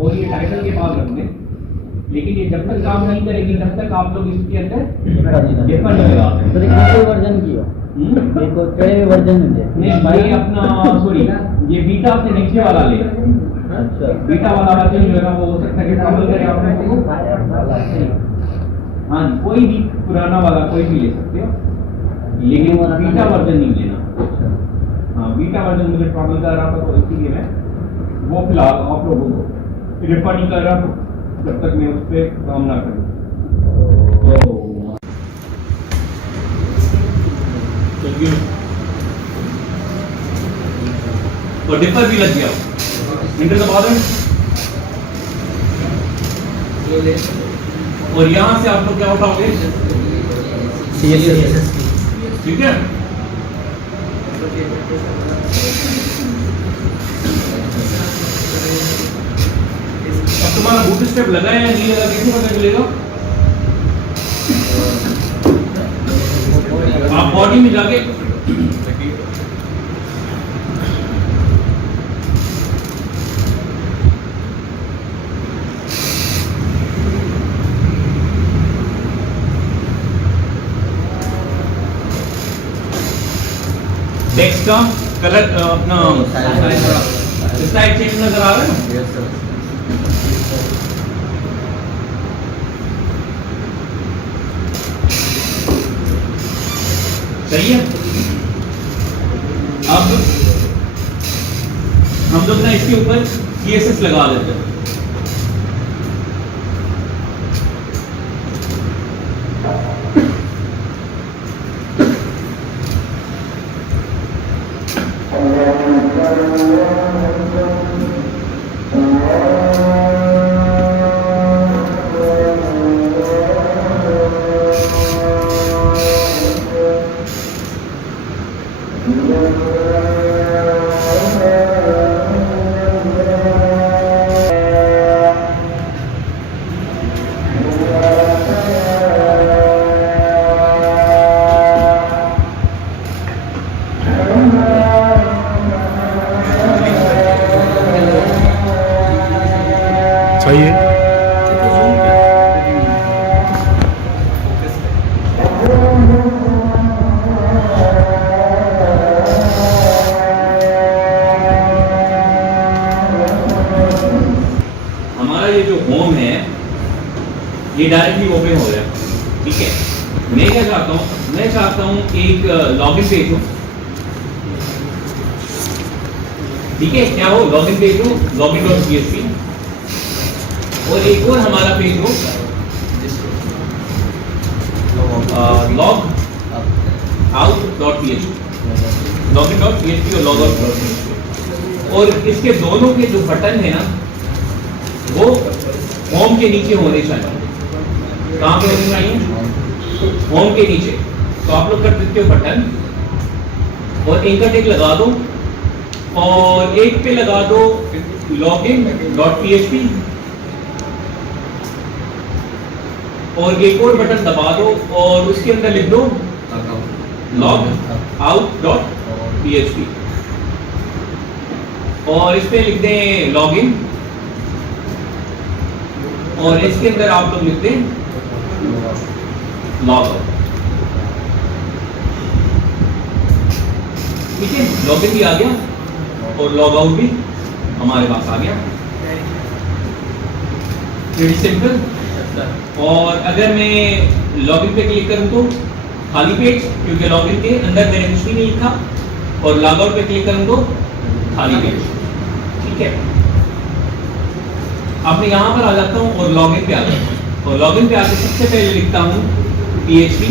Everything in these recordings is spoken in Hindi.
और ये टाइटल के पास रख दें, लेकिन ये जब तक काम नहीं करेगी तब तक आप लोग इसके अंदर डिफर नहीं लगा तो ये वर्जन की हो देखो कड़े वर्जन में नहीं, ये अपना सॉरी ये बीटा से नीचे वाला ले। अच्छा बीटा वाला वर्जन जो है ना वो हो सकता है कि ट्रबल करे आप लोगों को। हाँ जी, कोई भी पुराना वाला कोई भी ले सकते हो, लेकिन बीटा वर्जन नहीं लेना। हाँ, बीटा वर्जन मुझे ट्रबल कर रहा था तो इसीलिए मैं वो फिलहाल आप लोगों को रेफर नहीं कर रहा जब तक मैं उस पर काम ना करूँ। तो डिफर भी लग गया, इंटर दबा दें और यहाँ से आप लोग क्या उठाओगे, ठीक है। अब तुम्हारा बूट स्टेप लगा है या नहीं लगा, कैसे पता चलेगा? आप बॉडी में जाके टेक्स्ट का कलर अपना स्टाइल चेंज नजर आ रहा है ना? Yes sir. सही है। अब हम लोग ना इसके ऊपर CSS लगा लेते हैं। सही है। हमारा ये जो होम है ये डायरेक्टली ओपन हो गया, ठीक है। मैं क्या चाहता हूँ, मैं चाहता हूँ एक लॉगिन पेज हो, ठीक है। क्या हो, लॉगिन पेज हो, login.php, और एक और हमारा पेज हो log out.php, login.php और log out.php, और इसके दोनों के जो बटन है ना वो होम के नीचे होने चाहिए। कहाँ पे होने चाहिए? होम के नीचे। तो आप लोग कर देते हो बटन और इनका टिक लगा दो और एक पे लगा दो login.php और एक और बटन दबा दो और उसके अंदर लिख दो log out.php और इस पे लिख दें लॉगिन और इसके अंदर आप लोग लिख दें लॉग आउट, ठीक है। लॉगिन भी आ गया और लॉग आउट भी हमारे पास आ गया, वेरी सिंपल। और अगर मैं लॉगिन पे क्लिक करूं तो खाली पेज, क्योंकि लॉगिन के अंदर मैंने कुछ भी नहीं लिखा, और लॉग आउट पे क्लिक करूं तो खाली पेज, ठीक है। अब मैं यहाँ पर आ जाता हूँ और लॉगिन पे आ जाता हूँ, और लॉगिन पे आके सबसे पहले लिखता हूँ PHP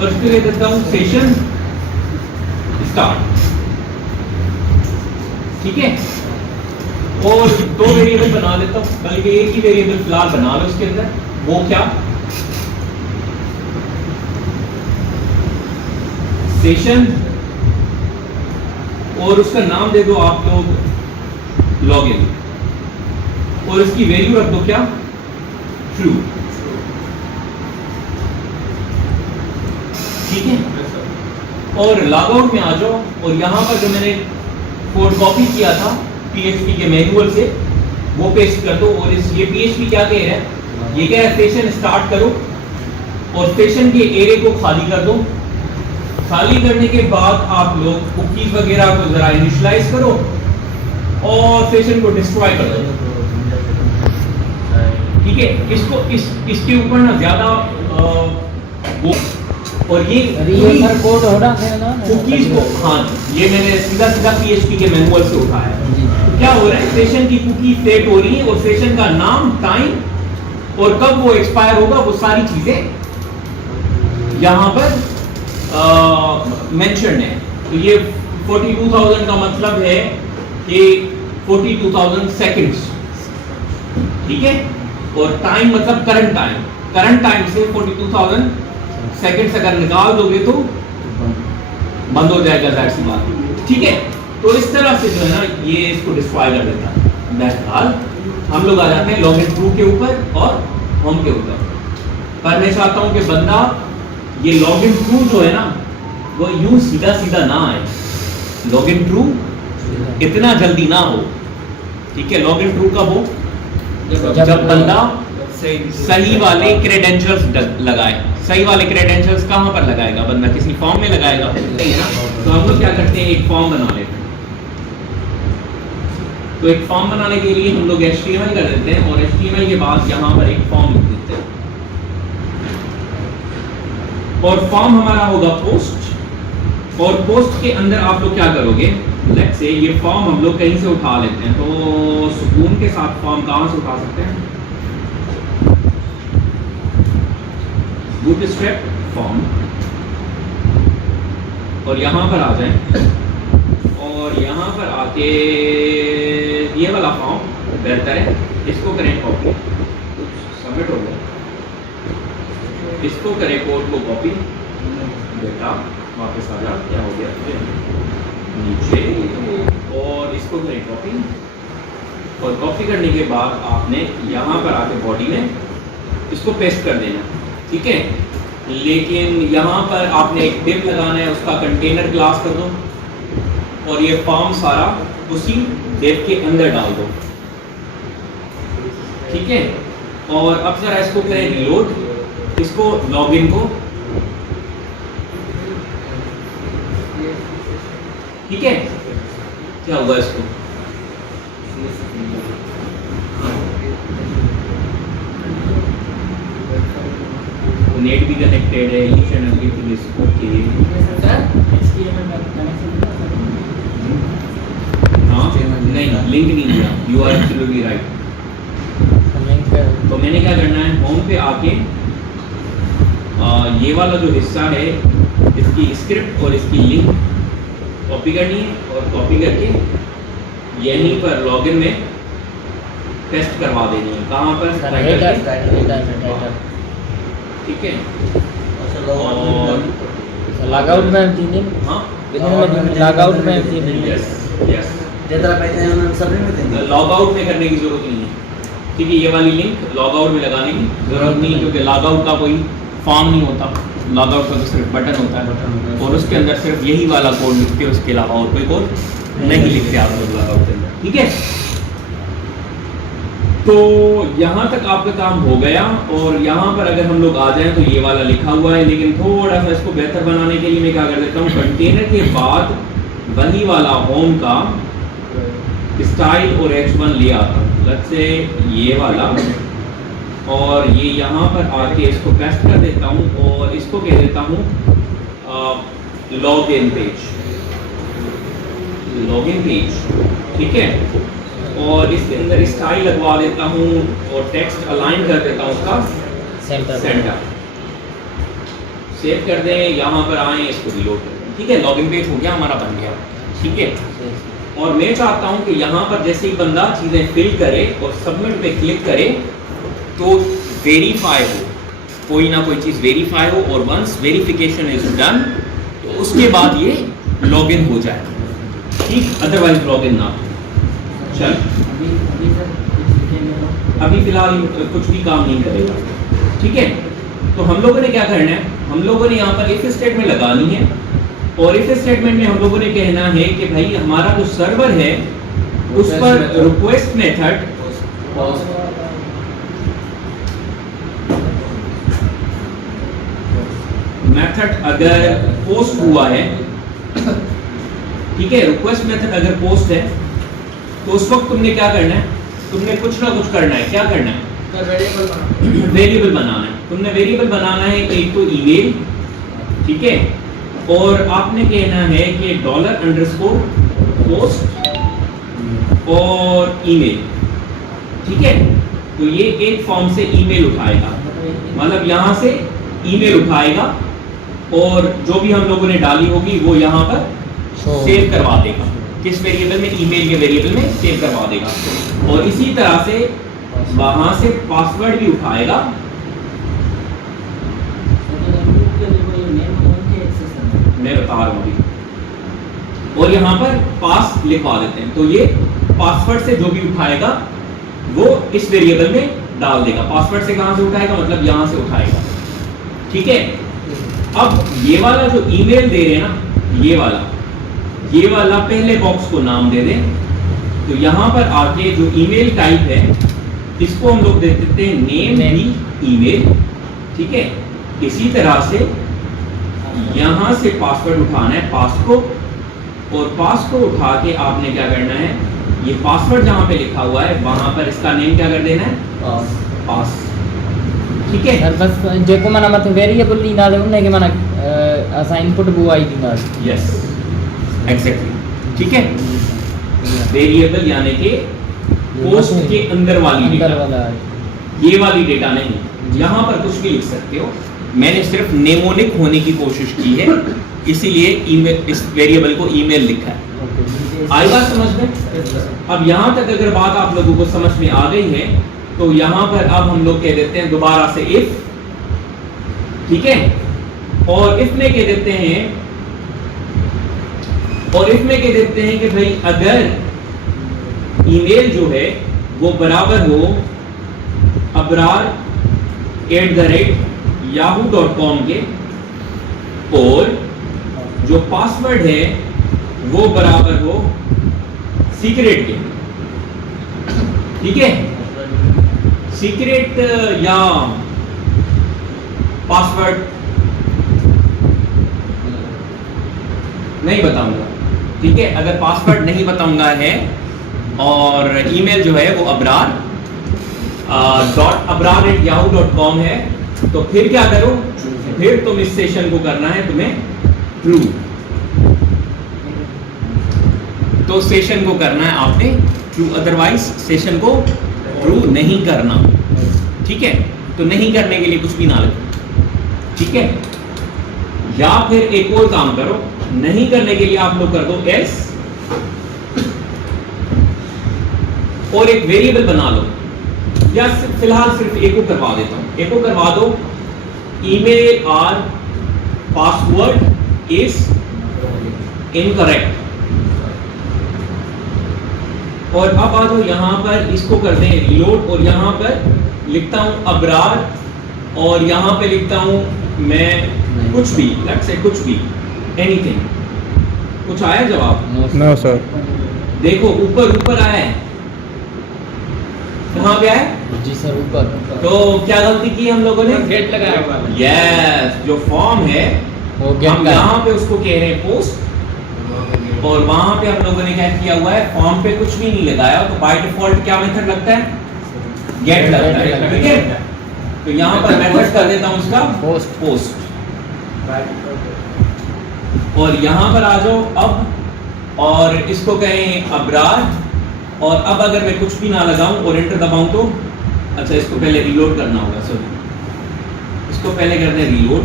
और उसके लिए देता हूँ सेशन स्टार्ट, ठीक है। और दो वेरिएबल बना देता हूँ, बल्कि एक ही वेरिएबल फिलहाल बना लो उसके अंदर। वो क्या, सेशन, और उसका नाम दे दो आप लोग लॉगिन, और इसकी वैल्यू रख दो क्या, ट्रू, ठीक है। और लॉग आउट में आ जाओ और यहां पर जो मैंने कोड कॉपी किया था PHP के मैनुअल से वो पेस्ट कर दो। और इस ये PHP क्या कह रहा है, ये कह रहा है सेशन स्टार्ट करो और सेशन के एरिया को खाली कर दो। खाली करने के बाद आप लोग कुकीज वगैरह को जरा इनिशियलाइज करो और सेशन को डिस्ट्रॉय कर दो। ठीक है, इसके ऊपर ना ज्यादा वो और ये सर कोड हो रहा है ना कुकीज को, हाँ ये मैंने सीधा PHP के मैनुअल से उठाया है। तो क्या हो रहा है, सेशन की कुकी सेट हो रही है और सेशन का नाम, टाइम और कब वो एक्सपायर होगा वो सारी चीजें यहाँ पर मेंशन है। तो ये 42,000 का मतलब है कि 42,000 सेकंड्स, ठीक है। और टाइम मतलब करंट टाइम से 42,000 सेकंड्स अगर निकाल दोगे तो बंद हो जाएगा, जाहिर सी बात, ठीक है। तो इस तरह से जो है ना ये इसको डिस्ट्रॉय कर देता है। बहरहाल हम लोग आ जाते हैं लॉगिन थ्रू के ऊपर और होम के ऊपर। पर मैं चाहता हूं कि बंदा ये लॉगिन थ्रू जो है ना वो यूं सीधा ना आए, लॉगिन थ्रू इतना जल्दी ना हो, ठीक है। लॉगिन थ्रू कब हो, जब बंदा सही वाले क्रेडेंशियल्स लगाए। सही वाले क्रेडेंशियल्स कहाँ पर लगाएगा बंदा, किसी फॉर्म में लगाएगा, नहीं है ना। तो हम लोग क्या करते हैं, एक फॉर्म बना लेते हैं। तो एक फॉर्म बनाने के लिए हम लोग HTML कर देते हैं और HTML के बाद यहाँ पर एक फॉर्म लिख देते हैं और फॉर्म हमारा होगा पोस्ट। और पोस्ट के अंदर आप लोग क्या करोगे, लेट्स से ये फॉर्म हम लोग कहीं से उठा लेते हैं। तो सुकून के साथ फॉर्म कहाँ से उठा सकते हैं, बूटस्ट्रैप फॉर्म, और यहाँ पर आ जाएं और यहाँ पर आके ये वाला फॉर्म बेहतर है, इसको करें कॉपी, सबमिट हो गया, इसको करें कोड को कॉपी, बेटा वापस आ जा, क्या हो गया नीचे, और इसको करें कॉपी। और कॉपी करने के बाद आपने यहाँ पर आके बॉडी में इसको पेस्ट कर देना, ठीक है। लेकिन यहाँ पर आपने एक डिव लगाना है, उसका कंटेनर क्लास कर दो और ये फॉर्म सारा उसी डिव के अंदर डाल दो, ठीक है। और अब जरा इसको करें रिलोड, इसको लॉगिन को, ठीक है। क्या हुआ इसको, नेट भी कनेक्टेड है, each and everything is okay. हाँ नहीं, लिंक नहीं दिया, यू आर एब्सोल्युटली राइट। तो मैंने क्या करना है, होम पे आके ये वाला जो हिस्सा है इसकी स्क्रिप्ट और इसकी लिंक कॉपी करनी है और कॉपी करके यहीं पर लॉगिन में पेस्ट करवा देनी है। कहाँ पर, ठीक है। और लॉग आउट में 3 दिन, हाँ लॉग आउट में 3 दिन, यस यस, जितना पैसे हैं उन्होंने सबमिट में देंगे। लॉग आउट में करने की जरूरत नहीं है, ठीक है। ये वाली लिंक लॉग आउट में लगाने की जरूरत नहीं, क्योंकि लॉग आउट का कोई फॉर्म नहीं होता, लॉग आउट का तो सिर्फ बटन होता है और उसके अंदर सिर्फ यही वाला कोड लिखते हैं, उसके अलावा और कोई कोड नहीं लिखते आप लोग लॉग आउट के अंदर, ठीक है। तो यहाँ तक आपका काम हो गया। और यहाँ पर अगर हम लोग आ जाएं तो ये वाला लिखा हुआ है, लेकिन थोड़ा सा इसको बेहतर बनाने के लिए मैं क्या कर देता हूँ, कंटेनर के बाद वही वाला होम का स्टाइल और H1 ले आता हूँ, लेट्स से ये वाला, और ये यहाँ पर आके इसको पेस्ट कर देता हूँ और इसको कह देता हूँ लॉगिन पेज, लॉगिन पेज, ठीक है। और इसके अंदर स्टाइल लगवा देता हूँ और टेक्स्ट अलाइन कर देता हूँ उसका सेंटर। सेव कर दें, यहाँ पर आए, इसको रिलोड कर दें, ठीक है। लॉगिन पेज हो गया हमारा, बन गया, ठीक है। और मैं चाहता हूँ कि यहाँ पर जैसे ही बंदा चीज़ें फिल करे और सबमिट पे क्लिक करे तो वेरीफाई हो, कोई ना कोई चीज़ वेरीफाई हो, और वंस वेरिफिकेशन इज डन तो उसके बाद ये लॉगिन हो जाए, ठीक। अदरवाइज लॉगिन ना हो। चल अभी फिलहाल कुछ भी काम नहीं करेगा, ठीक है। तो हम लोगों ने क्या करना है, हम लोगों ने यहाँ पर इफ स्टेटमेंट लगानी है और इफ स्टेटमेंट में हम लोगों ने कहना है कि भाई हमारा जो सर्वर है उस पर रिक्वेस्ट मेथड अगर पोस्ट हुआ है, ठीक है, रिक्वेस्ट मेथड अगर पोस्ट है तो उस वक्त तुमने क्या करना है, तुमने कुछ ना कुछ करना है। क्या करना है? वेरिएबल बनाना है। तुमने वेरिएबल बनाना है एक तो ईमेल, ठीक है, और आपने कहना है कि $_पोस्ट और ईमेल, ठीक है। तो ये एक फॉर्म से ईमेल उठाएगा, मतलब यहाँ से ईमेल उठाएगा और जो भी हम लोगों ने डाली होगी वो यहाँ पर सेव करवा देगा। किस वेरिएबल में? ईमेल के वेरिएबल में सेव करवा देगा। और इसी तरह से वहां से पासवर्ड भी उठाएगा। मैं बता रहा हूँ अभी। और यहाँ पर पास लिखवा देते हैं, तो ये पासवर्ड से जो भी उठाएगा वो इस वेरिएबल में डाल देगा। पासवर्ड से कहां से उठाएगा? मतलब यहाँ से उठाएगा, ठीक है। अब ये वाला जो ईमेल दे रहे हैं ना, ये वाला पहले बॉक्स को नाम दे दें। तो यहाँ पर आके जो ईमेल टाइप है इसको हम लोग दे देते हैं नेम भी ईमेल, ठीक है। इसी तरह से यहाँ से पासवर्ड उठाना है, पास को, और पास को उठा के आपने क्या करना है, ये पासवर्ड जहाँ पे लिखा हुआ है वहां पर इसका नेम क्या कर देना है? पास, ठीक है। सर बस जेको मना मत वेरिएबल दी डाले उन्हें के मना असाइन इनपुट वो आई दी डाल। यस एग्जैक्टली, ठीक है। वेरिएबल यानी कि पोस्ट के अंदर वाली डेटा, ये वाली डेटा नहीं। यहाँ पर कुछ भी लिख सकते हो। मैंने सिर्फ नेमोनिक होने की कोशिश की है, इसीलिए ईमेल, इस वेरिएबल को ईमेल लिखा है। आई बात समझ में? अब यहाँ तक अगर बात आप लोगों को समझ में आ गई है तो यहाँ पर अब हम लोग कह देते हैं दोबारा से इफ, ठीक है। और इफ में कह देते हैं कि भाई अगर ईमेल जो है वो बराबर हो abrar@yahoo.com के, और जो पासवर्ड है वो बराबर हो सीक्रेट के, ठीक है। सीक्रेट या पासवर्ड नहीं बताऊंगा, ठीक है। अगर पासवर्ड नहीं बताऊंगा है और ईमेल जो है वो abrar@yahoo.com है, तो फिर क्या करो, फिर तुम इस सेशन को करना है तुम्हें ट्रू। तो सेशन को करना है आपने ट्रू, अदरवाइज सेशन को ट्रू नहीं करना, ठीक है। तो नहीं करने के लिए कुछ भी ना लगे, ठीक है। या फिर एक और काम करो, नहीं करने के लिए आप लोग कर दो एल्स, और एक वेरिएबल बना लो, या फिलहाल सिर्फ एको करवा देता हूं। एको करवा दो ईमेल और पासवर्ड इज इनकरेक्ट। और अब आ जाओ यहाँ पर, इसको कर दें रिलोड, और यहाँ पर लिखता हूँ अबरार, और यहाँ पे लिखता हूँ मैं कुछ भी, लेट्स से कुछ भी, एनीथिंग। कुछ आया जवाब? No sir. देखो ऊपर आया है, कहाँ पे आया? जी सर ऊपर। तो क्या गलती की हम लोगों ने? गेट लगाया हुआ है। यस, जो फॉर्म है वो गेट हम का यहाँ पे उसको कह रहे हैं पोस्ट, और वहां पे हम लोगों ने क्या किया हुआ है, फॉर्म पे कुछ भी नहीं लगाया, तो बाय डिफॉल्ट क्या मेथड लगता है? गेट लगता है, ठीक है। तो यहाँ पर मेथड कर देता हूँ उसका पोस्ट। और यहाँ पर आ जाओ अब, और इसको कहें अबरार, और अब अगर मैं कुछ भी ना लगाऊं और एंटर दबाऊं तो, अच्छा इसको पहले रीलोड करना होगा, सॉरी इसको पहले कर दें रीलोड,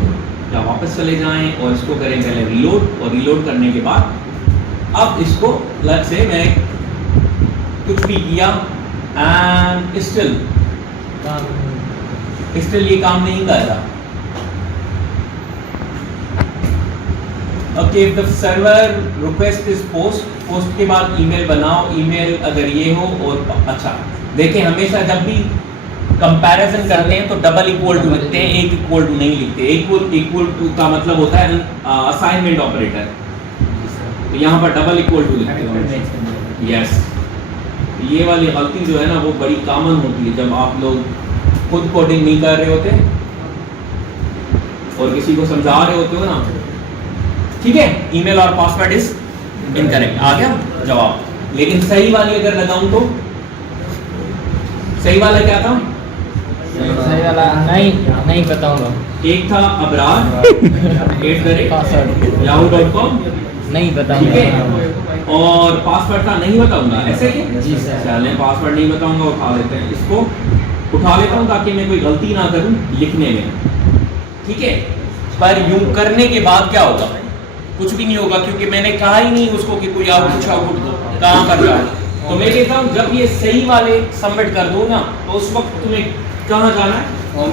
या वापस चले जाएं और इसको करें पहले रीलोड, और रीलोड करने के बाद अब इसको लेट्स से मैं कुछ भी किया एंड स्टिल ये काम नहीं कर रहा। Okay, the server request is post के बाद ईमेल बनाओ, ईमेल अगर ये हो, और अच्छा देखें हमेशा जब भी कंपैरिजन करते हैं तो डबल इक्वल टू लिखते हैं, एक इक्वल टू नहीं लिखते। इक्वल टू का मतलब होता है असाइनमेंट ऑपरेटर, तो यहाँ पर डबल इक्वल टू लिखते हैं। यस, ये वाली गलती जो है ना वो बड़ी कॉमन होती है जब आप लोग खुद कोडिंग नहीं कर रहे होते और किसी को समझा रहे होते हो ना। ठीक है, ईमेल और पासवर्ड इज इनकरेक्ट, आ गया जवाब। लेकिन सही वाली अगर लगाऊं तो सही वाला क्या था? सही वाला नहीं बताऊंगा। एक था अबरार @yahoo.com, नहीं ठीक बताऊंगा। है, और पासवर्ड था नहीं बताऊंगा, ऐसे ही जी सर। चलें पासवर्ड नहीं बताऊंगा, उठा लेते हैं इसको, उठा लेता हूं ताकि मैं कोई गलती ना करूं लिखने में। ठीक है, पर यूं करने के बाद क्या होगा? कुछ भी नहीं होगा, क्योंकि मैंने कहा ही नहीं उसको कि कोई आउटपुट आउटपुट कहां कर रहा है। तो मैं कहता हूं जब ये सही वाले सबमिट कर दो ना तो उस वक्त तुम्हें कहां जाना है? होम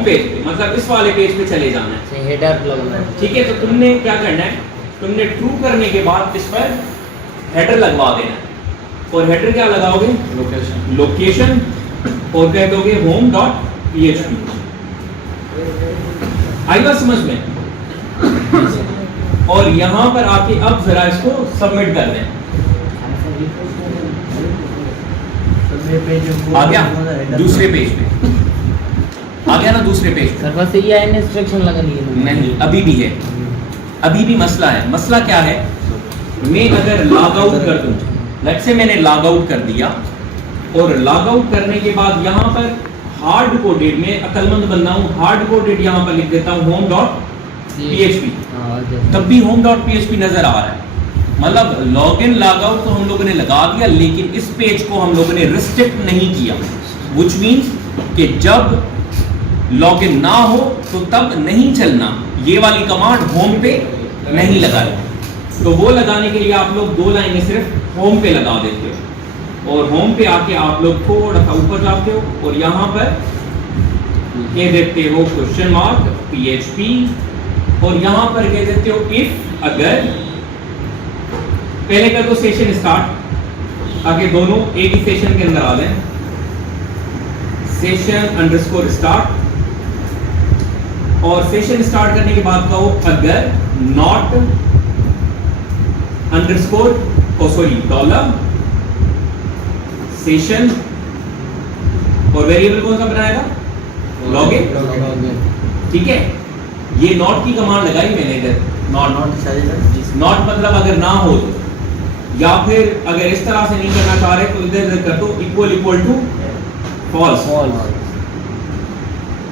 पेज पे, मतलब इस वाले पेज पे चले जाना है। हेडर लगना। ठीक है, तो तुमने क्या करना है? तुमने ट्रू करने के बाद इस पर हेडर लगवा देना है। और हेडर क्या लगाओगे? लोकेशन और कह दोगे home.php। आई बात समझ में? और यहां पर आके अब जरा इसको सबमिट कर दें। आ गया दूसरे पेज पे, आ गया ना दूसरे पेज पे? सर बस ये इंस्ट्रक्शन लगनी है। नहीं, अभी भी है, अभी भी मसला है। मसला क्या है? मैं अगर लॉग आउट कर दूं, लेट्स से मैंने लॉग आउट कर दिया और लॉग आउट करने के बाद यहां पर हार्ड कोडेड, में अकलमंद बंदा हूं, हार्ड कोडेड यहां पर लिख देता हूं home.php, तब भी home.php नजर आ रहा है। मतलब लॉग इन लॉग आउट तो हम लोगों ने लगा दिया, लेकिन इस पेज को हम लोगों ने रिस्ट्रिक्ट नहीं किया, व्हिच मींस कि जब लॉग इन ना हो तो तब नहीं चलना, ये वाली कमांड होम पे नहीं लगानी। तो वो लगाने के लिए आप लोग 2 लाइनें सिर्फ होम पे लगा देते हो, और होम पे आके आप लोग थोड़ा सा ऊपर जाते हो और यहां पर कह देते हो $PHP, और यहां पर कह देते हो इफ, अगर, पहले कर दो सेशन स्टार्ट, आगे दोनों एक ही सेशन के अंदर आ जाएं, सेशन_स्टार्ट, और सेशन स्टार्ट करने के बाद कहो अगर नॉट $, सेशन, और वेरिएबल कौन सा बनाएगा? लॉगिन। ठीक है, ये नॉट की कमांड लगाई मैंने इधर, नॉट मतलब अगर ना हो तो, या फिर अगर इस तरह से नहीं करना चाह रहे तो इधर कर दो इक्वल टू फॉल्स।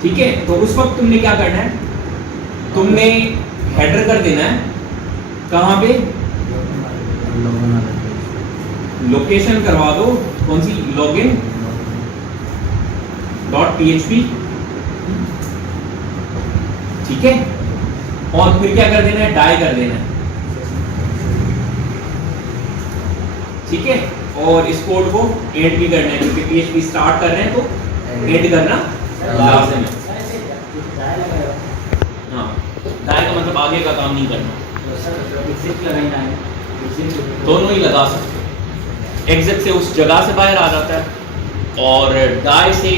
ठीक है, तो उस वक्त तुमने क्या करना है? तुमने हेडर कर देना है, कहां पे? लोकेशन करवा दो, कौन सी? login.php। ठीक है, और फिर क्या कर देना है? डाई कर देना है। ठीक है, और इस कोड को एंड भी करना है, क्योंकि PHP स्टार्ट कर रहे हैं तो एंड करना लाजिम है। हाँ, डाई का मतलब आगे का काम नहीं करना, दोनों ही लगा सकते हो। एग्जिट से उस जगह से बाहर आ जाता है, और डाई से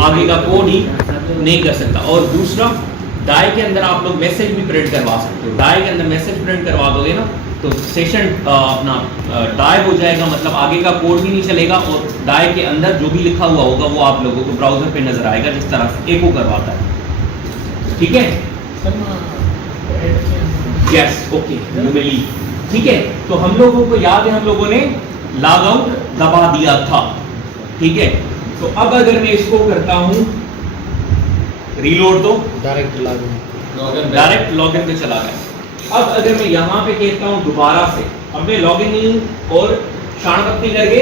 आगे का कोड ही नहीं कर सकता। और दूसरा, डाई के अंदर आप लोग मैसेज भी प्रिंट करवा सकते हो। डाई के अंदर मैसेज प्रिंट करवा दोगे ना तो सेशन अपना डाई हो जाएगा, मतलब आगे का कोड भी नहीं चलेगा, और डाई के अंदर जो भी लिखा हुआ होगा वो आप लोगों को ब्राउजर पे नजर आएगा, जिस तरह से एको करवाता है। ठीक है, यस, ओके, ठीक है। तो हम लोगों को याद है, हम लोगों ने लॉग आउट दबा दिया था। ठीक है, तो अब अगर मैं इसको करता हूं रीलोड, तो डायरेक्ट लॉगिन पे चला गया। अब अगर मैं यहां पे कहता हूं दोबारा से, अब मैं लॉगिन नहीं हूं और शानपत्ती करके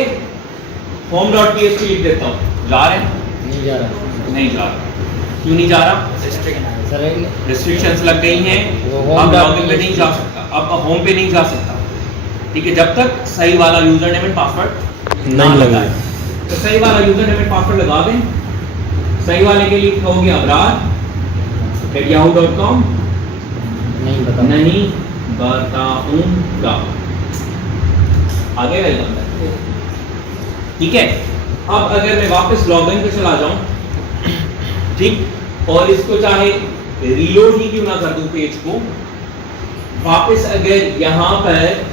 home.php लिख देता हूं, जा रहे हैं? नहीं जा रहा। क्यों नहीं जा रहा? रिस्ट्रिक्शंस लग गई हैं, अब लॉगिन पे नहीं जा सकता, अब होम पे नहीं जा सकता। ठीक है, जब तक सही वाला यूजर नेम एंड पासवर्ड नहीं लगाए। तो सही वाला यूजर नेम एंड पासवर्ड लगा दें। सही वाले के लिए कहोगे abrar@yahoo.com, नहीं बताऊंगा। आगे वेलकम। ठीक है, अब अगर मैं वापस लॉगिन पे चला जाऊं, ठीक, और इसको चाहे रीलोड ही क्यों ना कर दूं पेज को, वापस अगर यहां पर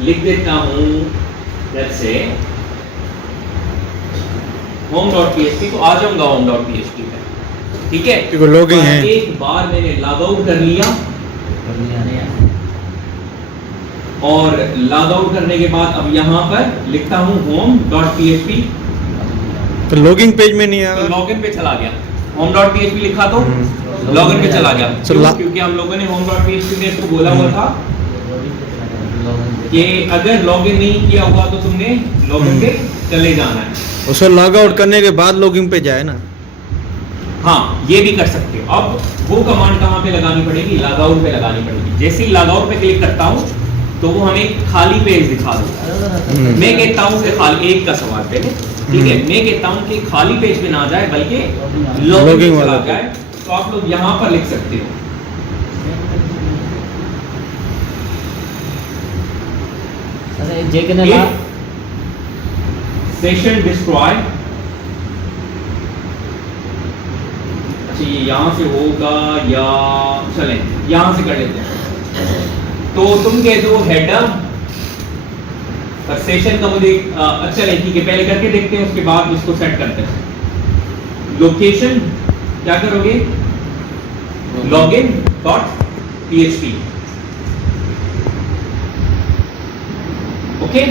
लिख देता हूं, लेट्स से home.php, तो आ जाऊंगा home.php पे, ठीक है। देखो लॉगिंग है। एक बार मैंने लॉग आउट कर लिया, और लॉग आउट करने के बाद अब यहाँ पर लिखता हूँ home.php, तो लॉगिंग पेज में नहीं तो आया। लॉगिन पे चला गया। home.php लिखा तो लॉगिन पे चला गया। So, क्यों? क्योंकि हम लोगों ने home.php में इसको बोला हुआ था कि अगर लॉगिन नहीं किया हुआ तो तुमने लॉगिन पे चले जाना है। उसे लॉग आउट करने के बाद लॉगिंग पे जाए ना। हाँ, ये भी कर सकते हो। अब वो कमांड कहाँ पे लगानी पड़ेगी? लॉग आउट पे लगानी पड़ेगी। जैसे ही लॉग आउट पे क्लिक करता हूँ तो वो हमें खाली पेज दिखा दो। मैं कहता हूँ कि खाली, एक का सवाल पहले, ठीक है, मैं कहता हूँ कि खाली पेज पे ना जाए बल्कि लॉगिंग लॉगिंग चला वाला जाए। तो आप लोग यहाँ पर लिख सकते हो अरे जे के ना सेशन डिस्ट्रॉय। अच्छा, ये यहाँ से होगा या चलें यहाँ से कर लेते हैं। तो तुम कह दो हेडर सेशन का मुझे अच्छा नहीं, ठीक है, पहले करके देखते हैं, उसके बाद उसको सेट करते हैं। लोकेशन क्या करोगे? login.php, okay.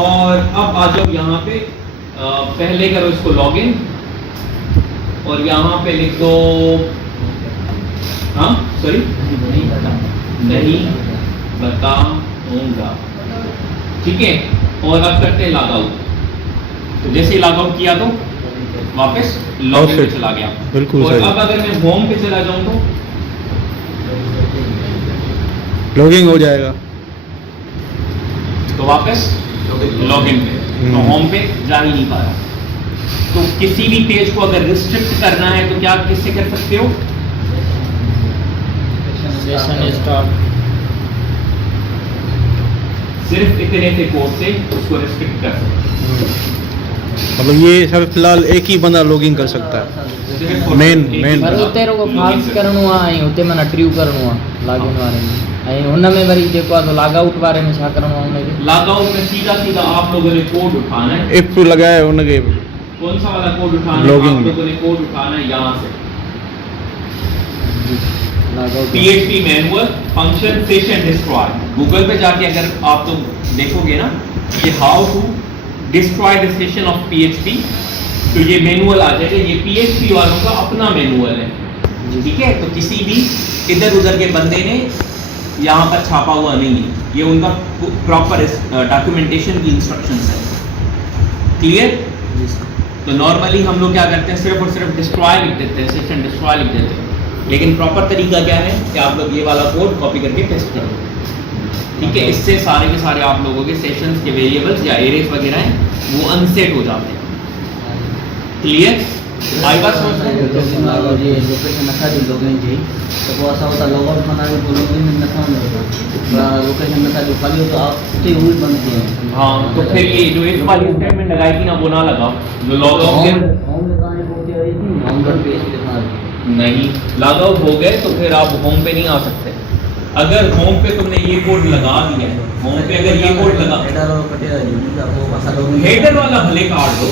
और अब आ जाओ यहाँ पे, पहले करो इसको लॉगिन, और यहाँ पे लिख दो, हाँ सॉरी, नहीं बताऊंगा, ठीक है। और अब करते हैं लॉग आउट। तो जैसे ही लॉग आउट किया तो वापस लॉगिन पे चला गया। बिल्कुल और सही। अब अगर मैं होम पे चला जाऊं तो लॉगिंग हो जाएगा। तो वापस लॉगिन पे, तो होम पे जा ही नहीं पा रहा। तो किसी भी पेज को अगर रिस्ट्रिक्ट करना है तो क्या किससे कर सकते हो? Session start. सिर्फ इतने से कोड से उसको रिस्ट्रिक्ट कर सकते हो। मतलब ये सर फिलहाल एक ही बंदा लॉगिंग कर सकता है। सिर्फ और Main- सिर्फ एक main। ही पर बंदा उते रुगो login फाल्स कर करणो आहे, उते माना ट्रू करणो आहे लॉगिन वारे में। ऐं हुन में वरी जेको आहे लॉग आउट वारे में छा करणो आहे हुनखे? लॉग आउट में सीधा सीधा आप लोगों ने कोड उठाना है। इफ लगाए उनके कौन सा वाला कोड उठाना है? Logging आप में। लोगों ने कोड उठाना है यहाँ से, log out PHP manual function session destroy. Google पे जाके अगर आप लोग देखोगे ना कि how to destroy the session of PHP, तो ये मैनुअल आ जाएगा। ये PHP वालों का अपना मैनुअल है, ठीक है। तो किसी भी इधर उधर के बंदे ने यहाँ पर छापा हुआ नहीं है, ये उनका प्रॉपर डॉक्यूमेंटेशन की इंस्ट्रक्शंस है। क्लियर? तो नॉर्मली हम लोग क्या करते हैं, सिर्फ और सिर्फ डिस्ट्रॉय लिख देते हैं, सेशन डिस्ट्रॉय लिख देते हैं। लेकिन प्रॉपर तरीका क्या है कि आप लोग ये वाला कोड कॉपी करके पेस्ट कर दो, ठीक है। इससे सारे के सारे आप लोगों के सेशंस के वेरिएबल्स या एरेज वगैरह हैं वो अनसेट हो जाते हैं। क्लियर? आई बात समझ में? लोकेशन नथा दी लॉगिन जी, तो वो असां उतां लॉग आउट माना को लॉगिन में नथा वञो, लोकेशन नथा दी खाली हो तो आप उते ही बंद थी वञे। हाँ, तो फिर ये जो इस वाली स्टेटमेंट लगाई थी ना वो ना लगाओ, जो लॉग आउट के होम में कहानी बोलती आई थी, home.php लिखना है। नहीं, लॉग आउट हो गए तो फिर आप होम पे नहीं आ सकते। अगर होम पे तुमने ये कोड लगा दिया है, होम पे अगर ये कोड लगा, हेडर और कटेगा जी, वो असां लॉगिन हेडर वाला भले काट दो,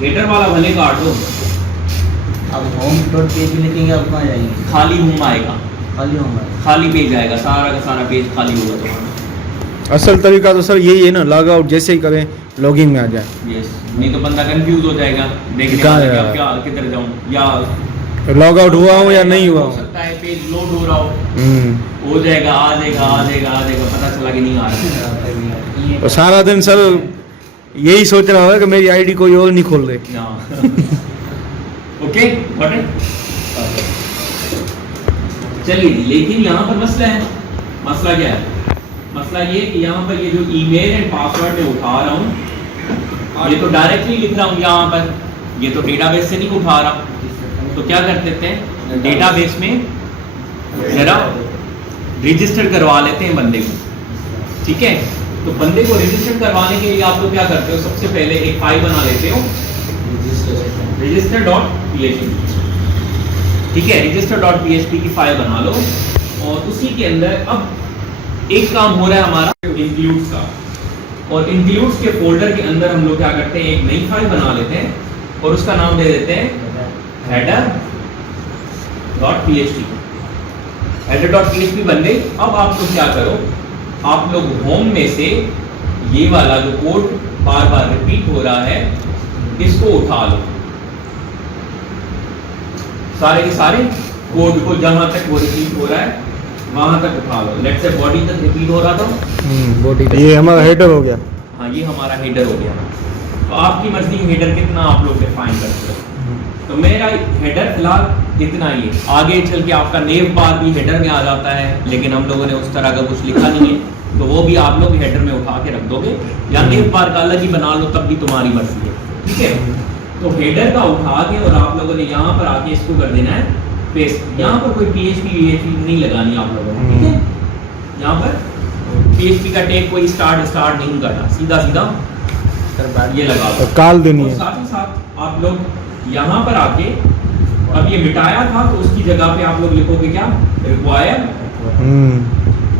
हेडर वाला भले काट दो, अब home.php लिखेंगे आप कहाँ जाएंगे? खाली होम आएगा, खाली होगा। खाली पेज आएगा, सारा का सारा पेज खाली होगा तुम्हारा। असल तरीका तो सर यही है ना, लॉग आउट जैसे ही करें लॉगिंग में आ जाए। यस, नहीं तो बंदा कंफ्यूज हो जाएगा, देखने कहाँ वाला कि जाएगा? अब क्या किधर जाऊं, या लॉग आउट हुआ हो या नहीं हुआ हो हो। सकता है पेज लोड हो रहा हो जाएगा, आ जाएगा, आ जाएगा, आ जाएगा, पता चला कि नहीं आ रहा। और सारा दिन सर यही सोच रहा होगा कि मेरी आईडी कोई और नहीं खोल रहे। Okay, got it? चलिए, लेकिन यहाँ पर मसला है। मसला क्या है? मसला ये कि यहाँ पर ये जो ईमेल एंड पासवर्ड मैं उठा रहा हूँ, ये तो डायरेक्टली लिख रहा हूँ यहाँ पर, ये तो डेटाबेस से नहीं उठा रहा। तो क्या कर देते हैं, डेटाबेस में जरा रजिस्टर करवा लेते हैं बंदे को, ठीक है। तो बंदे को रजिस्टर करवाने के लिए आप लोग क्या करते हो, सबसे पहले एक फाइल बना लेते हो, register.php, ठीक है। register.php की फाइल बना लो, और उसी के अंदर अब एक काम हो रहा है हमारा इंक्लूड्स का, और इंक्लूड्स के फोल्डर के अंदर हम लोग क्या करते हैं, एक नई फाइल बना लेते हैं और उसका नाम दे देते हैं header.php। header.php बन गई। अब आप लोग क्या करो, आप लोग होम में से ये वाला जो कोड बार बार रिपीट हो रहा है इसको उठा लो, सारे के सारे कोड को जहां तक वो रिपीट हो रहा है वहां तक उठा लो। लेट्स से बॉडी तक रिपीट हो रहा था, बॉडी ये हमारा हेडर हो गया। हाँ ये हमारा हेडर हो गया। तो आपकी मर्जी हेडर कितना आप लोग डिफाइन करते हो। तो मेरा हेडर फिलहाल इतना ही है। आगे चल के आपका नेव बार भी हेडर में आ जाता है, लेकिन हम लोगों ने उस तरह का कुछ लिखा नहीं है, तो वो भी आप लोग हेडर में उठा के रख दोगे, या नेव बार का अलग ही बना लो, तब भी तुम्हारी मर्जी है। ठीक है, तो हेडर का उठा के और आप लोगों ने यहाँ पर आके इसको कर देना है पेस्ट। यहाँ पर कोई PHP नहीं लगानी आप लोगों ने, ठीक है। यहाँ पर PHP का टैग कोई स्टार्ट नहीं करना, सीधा सीधा ये लगा दो। काल देनी और है। साथ ही साथ आप लोग यहाँ पर आके, अब ये मिटाया था तो उसकी जगह पे आप लोग लिखोगे क्या, रिक्वायर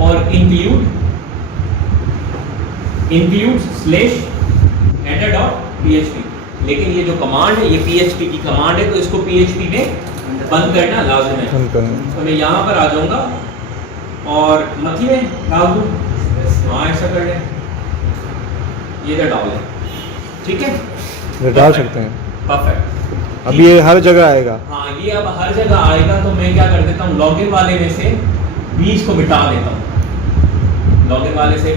और include/header.php। लेकिन ये जो कमांड है ये PHP की कमांड है, तो इसको PHP में बंद करना लाजिम है। तो मैं यहाँ पर आ जाऊंगा और मथी में डाल दूँ, हाँ ऐसा कर ले, ये तो डाल है, ठीक है, डाल सकते हैं। परफेक्ट। अब ये हर जगह आएगा। हाँ ये अब हर जगह आएगा। तो मैं क्या कर देता हूँ, लॉगिन वाले में से बीच को मिटा देता हूँ, लॉगिन वाले से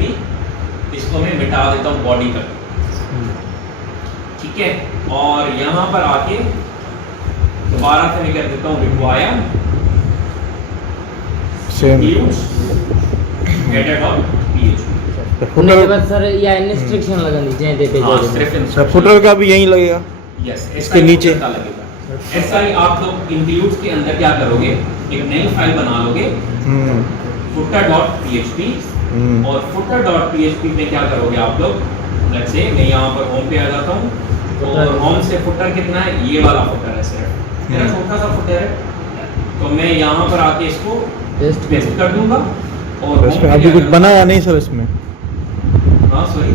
भी इसको मैं मिटा देता हूँ बॉडी तक, ठीक है। और यहाँ पर आके दोबारा से मैं कर देता हूँ रिक्वायर सेम header.php। उनके बाद सर या इंस्ट्रक्शन लगनी जे दे पे हाँ, जो सिर्फ सर instruction। फुटर का भी यहीं लगेगा। यस, इसके नीचे लगेगा। ऐसा ही आप लोग इंक्लूड्स के अंदर क्या करोगे, एक नई फाइल बना लोगे footer.php, और footer.php में क्या करोगे आप लोग, लेट्स से मैं यहाँ पर होम पे आ जाता हूँ, और होम से फुटर कितना है, ये वाला फुटर है सिर्फ, मेरा छोटा सा फुटर है, तो मैं यहाँ पर आके इसको पेस्ट कर दूंगा। और इसमें अभी कुछ बनाया नहीं सर इसमें? हाँ सॉरी,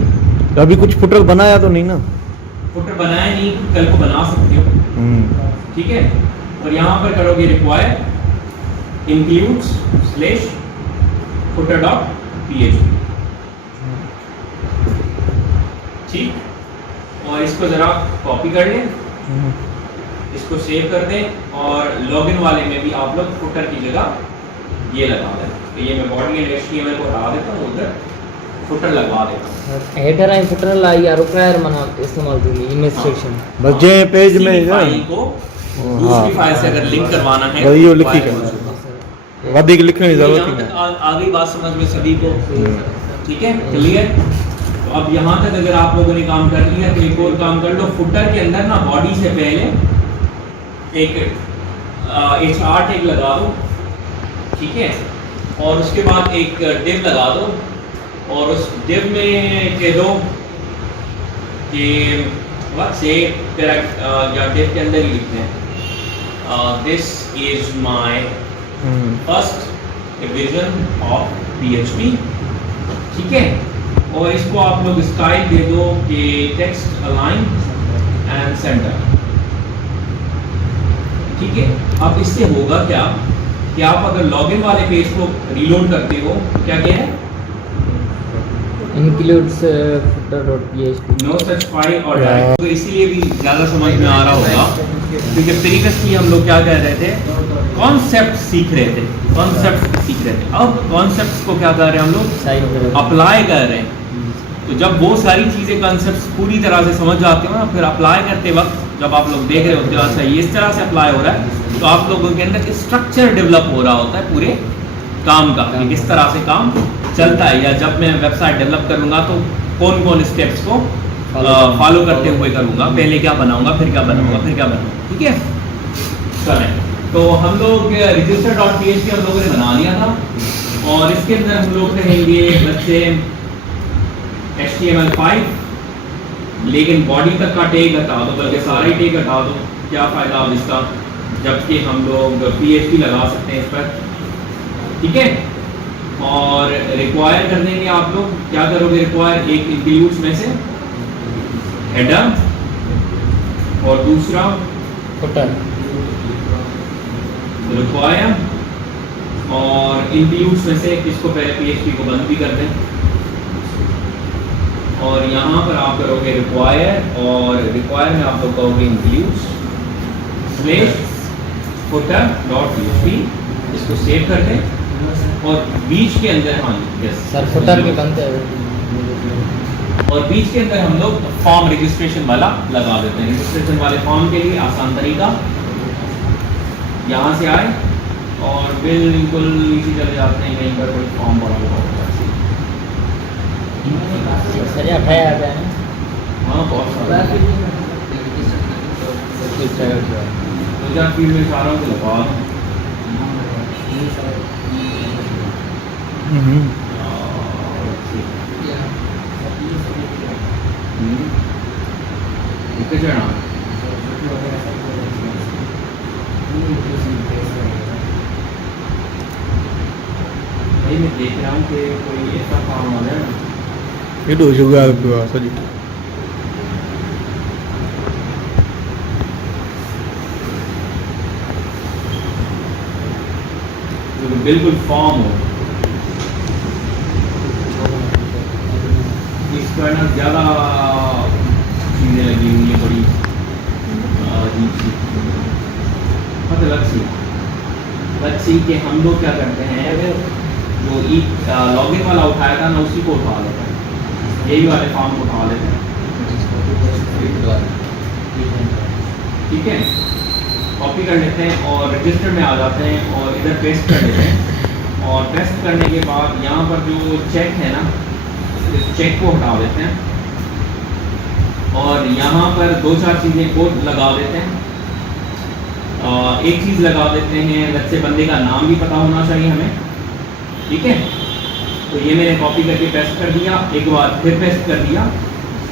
अभी कुछ फुटर बनाया तो नहीं ना? फुटर बनाया नहीं, कल को बना सकते हो, ठीक है। और यहाँ पर करोगे रिक्वायर includes/footer.php, ठीक। और इसको जरा कॉपी कर लें, इसको सेव कर दें, और लॉगिन वाले में भी आप लोग फुटर की जगह ये लगा दें। तो ये मैं बॉडी एंड HTML को हटा देता हूँ, उधर फुटर लगवा देता हूँ। हेडर एंड फुटर ला या रिक्वायर मना इस्तेमाल दूंगी इमेज सेक्शन बस जे पेज में किसी फाइल को दूसरी फाइल से अगर लिंक करवाना है वही वो तो लिखी फाइल करना। को- वादी की लिखने की जरूरत यहाँ ही तक नहीं। आ गई बात समझ में सभी को, ठीक है, क्लियर। तो अब यहाँ तक अगर आप लोगों ने काम कर लिया तो एक और काम कर लो, फुटर के अंदर ना बॉडी से पहले एक HR टैग लगा दो, ठीक है, और उसके बाद एक div लगा दो, और उस div में कह दो कि से या div के अंदर ही लिखते हैं this is my first revision of PHP, ठीक है। और इसको आप लोग स्टाइल दे दो कि टेक्स्ट अलाइन एंड सेंटर, ठीक है। अब इससे होगा क्या कि आप अगर लॉगिन वाले पेज को रीलोड करते हो, क्या क्या है, includes footer.php no such file और डायरेक्ट। तो इसीलिए भी ज़्यादा समझ में आ रहा होगा, क्योंकि प्रीवियसली हम लोग क्या कह रहे थे, कॉन्सेप्ट सीख रहे थे। अब कॉन्सेप्ट्स को क्या कर रहे हैं हम लोग, साइड में अप्लाई कर रहे हैं। तो जब वो सारी चीज़ें कॉन्सेप्ट्स पूरी तरह से समझ जाते हो ना, फिर अप्लाई करते वक्त जब आप लोग देख रहे होते हो अच्छा ये इस तरह से अप्लाई हो रहा है, तो आप लोगों के अंदर स्ट्रक्चर डेवलप हो रहा होता है पूरे काम का, कि किस तरह से काम चलता है, या जब मैं वेबसाइट डेवलप करूँगा तो कौन कौन स्टेप्स को फॉलो करते हुए करूँगा, पहले क्या बनाऊँगा, फिर क्या बनाऊँगा, ठीक है। चलें, तो हम लोग register.php हम लोगों ने बना लिया था, और इसके अंदर हम लोग कहेंगे बच्चे HTML5, लेकिन बॉडी तक का टैग हटा दो, बल्कि सारा ही टैग हटा दो, क्या फ़ायदा अब इसका, जबकि हम लोग PHP लगा सकते हैं इस पर, ठीक है। और रिक्वायर कर देंगे आप लोग, क्या करोगे रिक्वायर, एक इंक्लूड्स में से हेडर और दूसरा फुटर। रिक्वायर, और इंक्लूड्स में से इसको पहले PHP को बंद भी कर दें, और यहाँ पर आप करोगे रिक्वायर, और रिक्वायर में आप लोग कहोगे includes slash footer dot PHP, इसको सेव कर दें, और बीच के अंदर, हाँ यस सर फुटर के बनते हैं, और बीच के अंदर हम लोग फॉर्म रजिस्ट्रेशन वाला लगा देते हैं। रजिस्ट्रेशन वाले फॉर्म के लिए आसान तरीका, यहाँ से आए और बिल्कुल नीचे चले जाते हैं, कहीं पर कोई फॉर्म पड़ा हुआ होगा, सर ये उठाया आता है। हाँ बहुत सारा दो चार फील्ड में सारा को लगा दो। कितने चढ़ा भाई, मैं देख रहा हूँ कि कोई ऐसा काम हो रहा है ना, एॾो जुगाड़ पियो आहे सॼो। जो बिल्कुल फॉर्म हो, इस पर ना ज़्यादा चीज़ें लगी हुई हैं, बड़ी अजीब सी, मतलब let's see कि हम लोग क्या करते हैं, जो लॉगिन वाला उठाया था ना, उसी को उठा लेते हैं, यही वाले फॉर्म को उठा लेते हैं, ठीक है, कॉपी कर लेते हैं और रजिस्टर में आ जाते हैं और इधर पेस्ट कर लेते हैं, और पेस्ट करने के बाद यहाँ पर जो चेक है ना, इस चेक को हटा देते हैं, और यहाँ पर दो चार चीज़ें को लगा देते हैं। एक चीज़ लगा देते हैं, वैसे बंदे का नाम भी पता होना चाहिए हमें, ठीक है। तो ये मैंने कॉपी करके पेस्ट कर दिया, एक बार फिर पेस्ट कर दिया,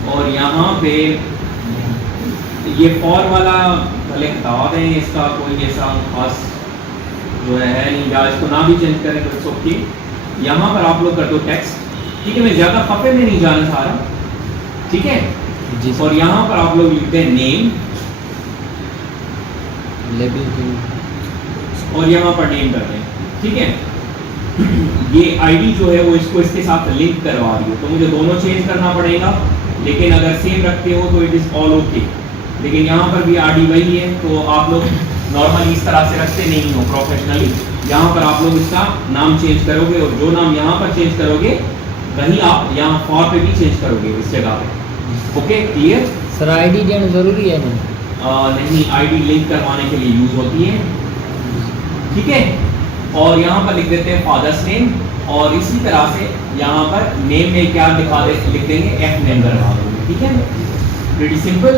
और यहाँ पे ये फॉर वाला भले हटा दें, इसका कोई ऐसा खास जो है नहीं, या इसको ना भी चेंज करें तो इट्स ओके। यहाँ पर आप लोग कर दो टेक्स्ट, ठीक है, मैं ज़्यादा खफे में नहीं जाना चाह रहा, ठीक है जी। और यहाँ पर आप लोग लिखते हैं नेम, लेबल, और यहाँ पर नेम करते हैं, ठीक है। ये आईडी जो है वो इसको इसके साथ लिंक करवा रही हो, तो मुझे दोनों चेंज करना पड़ेगा, लेकिन अगर सेम रखते हो तो इट इज़ ऑल ओके। लेकिन यहाँ पर भी आईडी वही है, तो आप लोग नॉर्मली इस तरह से रखते नहीं हो प्रोफेशनली, यहाँ पर आप लोग इसका नाम चेंज करोगे, और जो नाम यहाँ पर चेंज करोगे वही आप यहाँ फॉर पे भी चेंज करोगे इस जगह पे, ओके क्लियर। सर आईडी देना ज़रूरी है नहीं, आईडी लिंक करवाने के लिए यूज़ होती है, ठीक है। और यहाँ पर लिख देते हैं फादर्स नेम, और इसी तरह से यहाँ पर नेम में क्या लिख देंगे, एफ नेम करवा देंगे, ठीक है, प्रीटी सिंपल।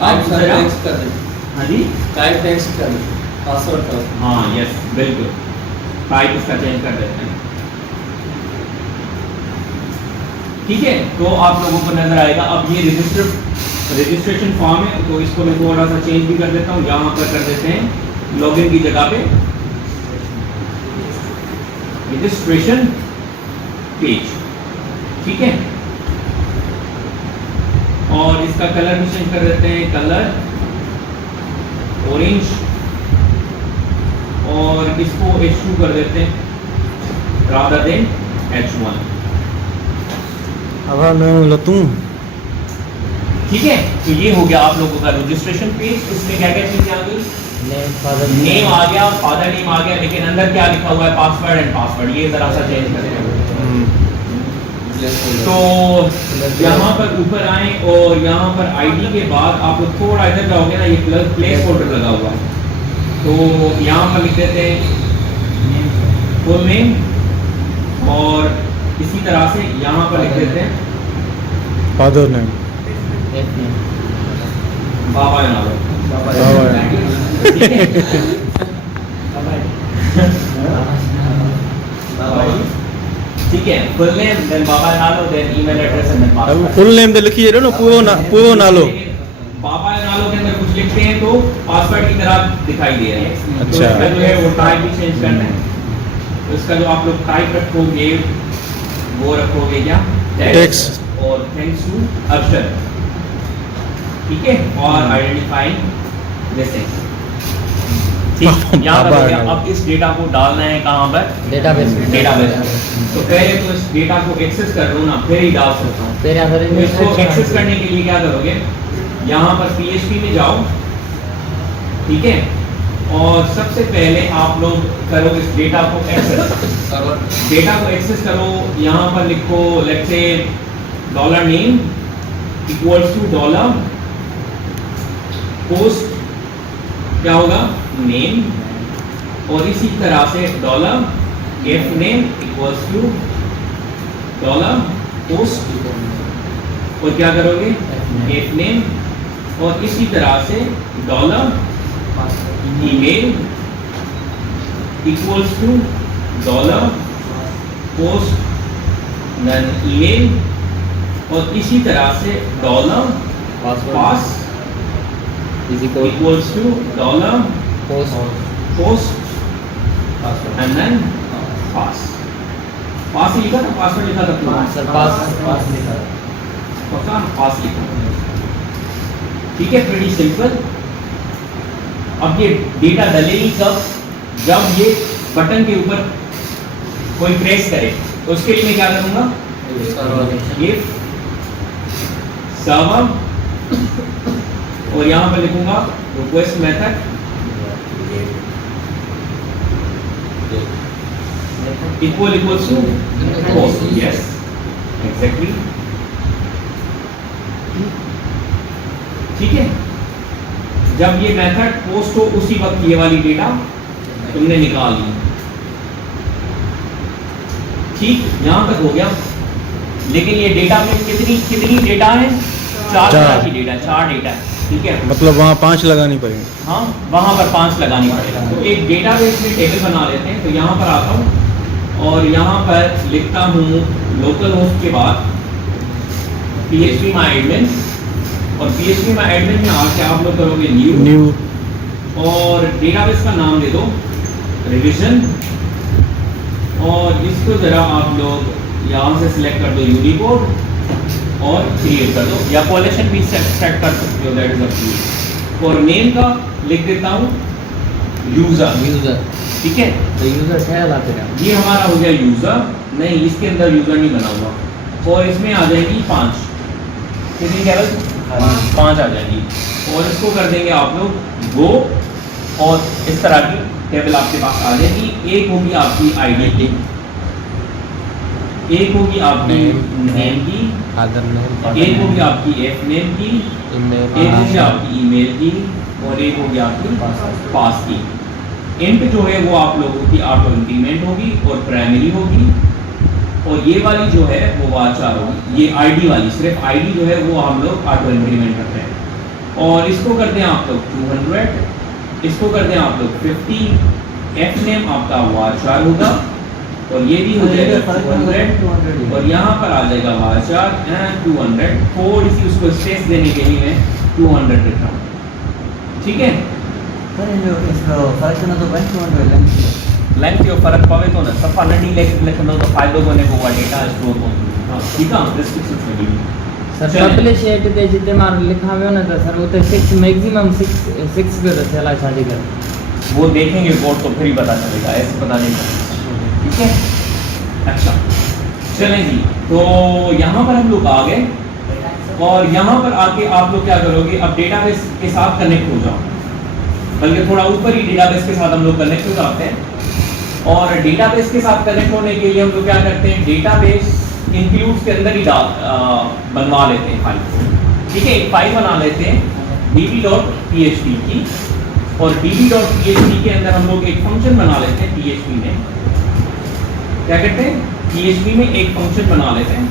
आप सारे टेक्स्ट कर दें, हाँ जी, टाइप टेक्स्ट कर दें, पासवर्ड कर दें। हाँ यस बिल्कुल, टाइप इसका चेंज कर देते हैं, ठीक है। तो आप लोगों को नजर आएगा। अब ये रजिस्ट्रेशन फॉर्म है, तो इसको मैं थोड़ा सा चेंज भी कर देता हूँ, यहाँ पर कर देते हैं लॉगिन की जगह पे रजिस्ट्रेशन पेज, ठीक है। और इसका कलर भी चेंज कर देते हैं, कलर ऑरेंज, और इसको H2 कर देते हैं रादर देन H1, अब मैं लतूं, ठीक है। तो ये हो गया आप लोगों का रजिस्ट्रेशन पेज। इसमें क्या क्या चीजें आ गई, नेम, फादर नेम आ गया, फादर नेम आ गया, लेकिन अंदर क्या लिखा हुआ है, पासवर्ड एंड पासवर्ड, ये जरा सा चेंज करें। तो यहाँ पर ऊपर आए, और यहाँ पर आईडी के बाद आप लोग थोड़ा इधर जाओगे ना, ये प्लेस होल्डर लगा हुआ है, तो यहाँ पर लिख देते हैं फुल नेम, और इसी तरह से यहाँ पर लिख देते हैं फादर नेम, बाबा का नाम, ठीक है, ठीक है, फुल नेम, देन बाबा नालो, then email address and then password. Full name तो लिखी है ना, पूरो नालो, बाबा नालो के अंदर कुछ लिखते हैं तो पासवर्ड की तरह दिखाई दे रहा है, अच्छा। तो इसका जो है वो टाइप भी चेंज करना है, तो इसका जो आप लोग टाइप रखोगे वो रखोगे क्या, Text. और थैंक्स टू अक्षर, ठीक है, और आइडेंटिफाइंग मिसिंग, ठीक। यहाँ पर हो गया। अब इस डेटा को डालना है कहाँ पर, डेटाबेस में। डेटाबेस। तो पहले तो इस डेटा को एक्सेस कर लो ना, फिर ही डाल सकता हूँ। फिर यहाँ पर तो इसको एक्सेस करने के लिए क्या करोगे, यहाँ पर PHP में जाओ, ठीक है, और सबसे पहले आप लोग करो इस डेटा को एक्सेस। डेटा को एक्सेस करो, यहाँ पर लिखो let's say $name equals to dollar post, क्या होगा, नेम, और इसी तरह से $fname equals to dollar post, और क्या करोगे, fname, और इसी तरह से $email equals to dollar post then email, और इसी तरह से $pass equals to $post and then pass ही लिखा था, पासवर्ड लिखा था पूरा, सर पास लिखा है। पक्का पास लिखा, ठीक है, प्रीटी सिंपल। अब ये डेटा डलेगी कब, जब ये बटन के ऊपर कोई प्रेस करे, तो उसके लिए मैं क्या करूंगा, ये सर्वर, और यहाँ पर लिखूंगा request method equals to post, yes exactly, ठीक है। जब ये मेथड पोस्ट हो उसी वक्त ये वाली डेटा तुमने निकाल ली, ठीक, यहां तक हो गया। लेकिन ये डेटा में कितनी डेटा है, 4 तरह की डेटा, 4 डेटा है, ठीक है। मतलब वहाँ 5 लगानी पड़ेगी। हाँ, वहां पर 5 लगानी पड़ेगा। तो एक डेटाबेस में टेबल बना लेते हैं। तो यहाँ पर आता हूँ और यहाँ पर लिखता हूँ लोकल होस्ट के बाद PHP my admin, और PHP my admin में आके आप लोग करोगे न्यू, और डेटाबेस का नाम दे दो रिविजन, और इसको जरा आप लोग यहाँ से सिलेक्ट कर दो यूनिकोड और क्रिएट कर दो, या कॉलेक्शन भी सेट कर सकते हो, that is up to you. और नेम का लिख देता हूँ यूजर, ठीक है। तो यूजर है लाते हैं, ये हमारा हो गया यूजर, नहीं इसके अंदर यूजर नहीं बना हुआ, और इसमें आ जाएगी 5, कितनी टेबल, 5 आ जाएगी, और इसको कर देंगे आप लोग गो, और इस तरह की टेबल आपके पास आ जाएगी। एक होगी आपकी आईडी, एक होगी आपकी नेम की, एक होगी आपकी fname की, एक होगी आपकी ईमेल की, और एक होगी आपकी पास की। इंट जो है वो आप लोगों की ऑटो इंक्रीमेंट होगी और प्राइमरी होगी, और ये वाली जो है वो वाचार होगी। ये आईडी वाली, सिर्फ आईडी जो है वो हम लोग ऑटो इंक्रीमेंट करते हैं। और इसको करते हैं आप लोग 200, इसको करते हैं आप लोग 50, fname आपका वाचार होगा, और ये भी हो जाएगा 200, और यहाँ पर आ जाएगा वाचार एंड 200। थोड़ी सी उसको स्पेस देने के लिए मैं 200 लिख रहा हूँ, ठीक है। लेंथ जो फर्क पवे तो ना सफा नंढी लिखंदो तो फ़ाइदो कोन्हे को उहा डेटा स्टोर कोन्हे, ठीक आहे, रिस्ट्रिक्शंस में भी। सर पब्लिश एट ते जिते मां लिखा वियो न त सर उते 6 मैक्सिमम 6 पे रखेला शादी कर, वो देखेंगे बोर्ड तो फिर ही पता चलेगा, ऐसे पता नहीं चलेगा, ठीक है। अच्छा चलें जी, तो यहाँ पर हम लोग आ गए, और यहाँ पर आके आप लोग क्या करोगे, अब डेटाबेस के साथ कनेक्ट हो जाओ, बल्कि थोड़ा ऊपर ही डेटाबेस के साथ हम लोग कनेक्ट हो जाते हैं। और डेटाबेस के साथ कनेक्ट होने के लिए हम लोग क्या करते हैं, डेटाबेस इंक्लूड्स के अंदर ही बनवा लेते हैं फाइल, ठीक है। एक फाइल बना लेते हैं db.php की, और db.php के अंदर हम लोग एक फंक्शन बना लेते हैं PHP में, क्या कहते हैं, PHP में एक फंक्शन बना लेते हैं,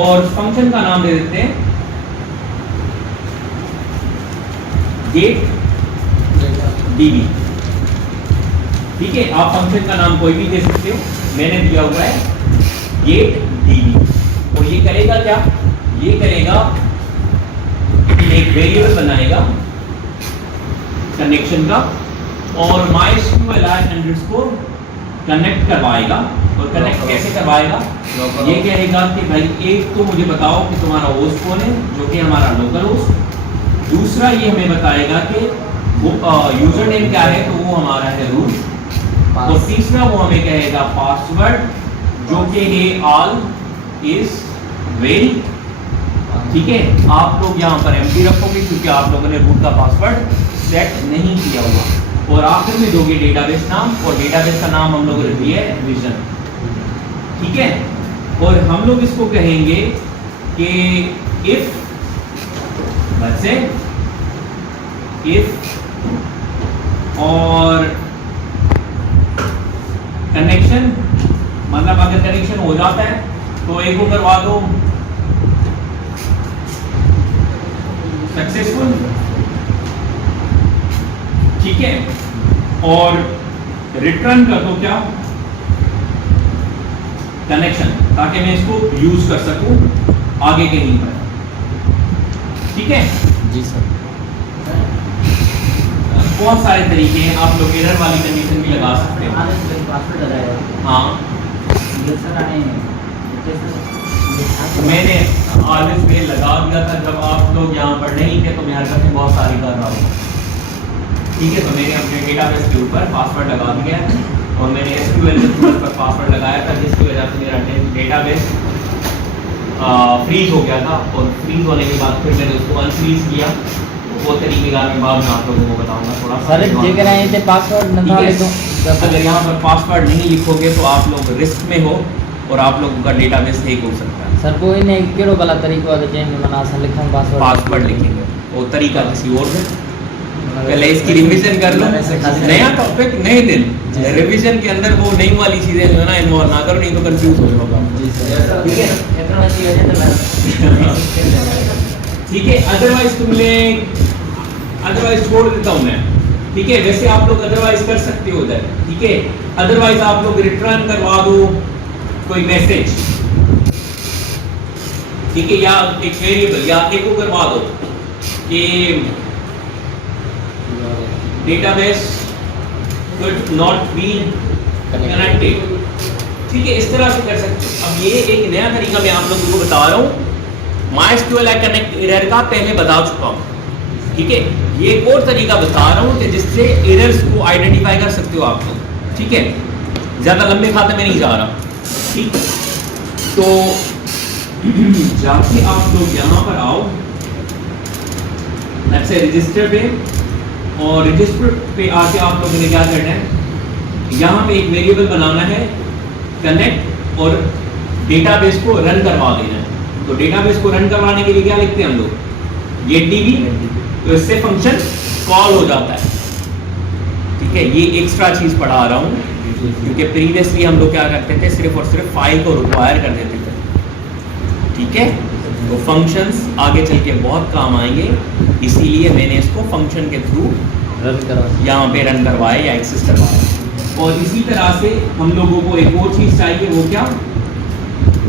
और फंक्शन का नाम दे देते हैं get db, ठीक है। आप फंक्शन का नाम कोई भी दे सकते हो, मैंने दिया हुआ है get db, और ये करेगा क्या, ये करेगा एक वेरिएबल बनाएगा कनेक्शन का, और mysqli_ कनेक्ट करवाएगा। और कनेक्ट कैसे करवाएगा? ये कहेगा कि भाई एक तो मुझे बताओ कि तुम्हारा होस्ट कौन है, जो कि हमारा लोकल होस्ट। दूसरा ये हमें बताएगा कि वो यूजर नेम क्या है, तो वो हमारा है रूट। और तीसरा वो हमें कहेगा पासवर्ड, जो कि है ऑल इज वेल। ठीक है, आप लोग यहाँ पर एम्प्टी रखोगे क्योंकि आप लोगों ने रूट का पासवर्ड सेट नहीं किया हुआ। और आखिर में दोगे डेटाबेस नाम, और डेटाबेस का नाम हम लोगों ने दिया है विजन। ठीक है, और हम लोग इसको कहेंगे कि इफ बच्चे इफ और कनेक्शन, मतलब अगर कनेक्शन हो जाता है तो एक को करवा दो सक्सेसफुल। ठीक है, और रिटर्न कर दो क्या? कनेक्शन, ताकि मैं इसको यूज कर सकूं आगे कहीं पर। ठीक है जी सर। बहुत सारे तरीके हैं, आप लोग एरर वाली कंडीशन भी लगा सकते हो। पासवर्ड लगाएगा हाँ, ये सर आए मैंने ऑलवेज मेल लगा दिया था जब आप लोग यहाँ पर नहीं थे, तो मैं हरकतें बहुत सारी कर रहा हूँ। ठीक है, तो मैंने अपने डेटाबेस के ऊपर पासवर्ड लगा दिया है, और मैंने SQL के ऊपर पासवर्ड लगाया था, जिसकी वजह से मेरा डेटाबेस फ्रीज हो गया था। और फ्रीज होने के बाद फिर मैंने उसको अनफ्रीज किया। वो तरीकेकार में बाद में आप लोगों को बताऊंगा थोड़ा सा। सर जेकर आए थे पासवर्ड न था ठीक है, तो अगर यहाँ पर पासवर्ड नहीं लिखोगे तो आप लोग रिस्क में हो और आप लोगों का डेटाबेस हैक हो सकता है। सर कोई नहीं केड़ो गलत तरीको है चेंज में मना सा लिखूं पासवर्ड लिखेंगे, वो तरीका किसी और है। पहले इसकी रिवीजन कर लो, नया टॉपिक नए दिन, रिवीजन के अंदर वो नई वाली चीजें जो है ना इन्वॉल्व ना करो, नहीं तो कंफ्यूज हो जाओगे। जी सर। ठीक है, इतना चाहिए तो मैं ठीक है, अदरवाइज छोड़ देता हूँ मैं। ठीक है, वैसे आप लोग अदरवाइज कर सकते हो उधर। ठीक है, अदरवाइज आप लोग रिटर्न करवा दो कोई मैसेज। ठीक है, या एक वेरिएबल या एक को करवा दो कि database could not be connected। ठीक है, इस तरह से कर सकते हो। अब ये एक नया तरीका मैं आप लोगों को बता रहा हूँ, MySQL कनेक्ट एरर का पहले बता चुका हूँ। ठीक है, ये एक और तरीका बता रहा हूँ कि जिससे एरर्स को आइडेंटिफाई कर सकते हो आप लोग। ठीक है, ज़्यादा लंबे खाते में नहीं जा रहा। ठीक, तो जाके आप लोग यहाँ पर आओ, ऐसे रजिस्टर पे, और रजिस्टर पे आके आप लोगों ने क्या करना है, यहाँ पे एक वेरिएबल बनाना है कनेक्ट, और डेटाबेस को रन करवा देना है। तो डेटाबेस को रन करवाने के लिए क्या लिखते हैं हम लोग, getDB, तो इससे फंक्शन कॉल हो जाता है। ठीक है, ये एक्स्ट्रा चीज पढ़ा रहा हूँ क्योंकि प्रीवियसली हम लोग क्या करते थे, सिर्फ और सिर्फ फाइल को रिक्वायर कर देते थे। ठीक है, तो फंक्शंस आगे चल के बहुत काम आएंगे, इसीलिए मैंने इसको फंक्शन के थ्रू रन करवा। यहाँ पे रन करवाए या एक्सेस करवाए। और इसी तरह से हम लोगों को एक और चीज चाहिए, वो क्या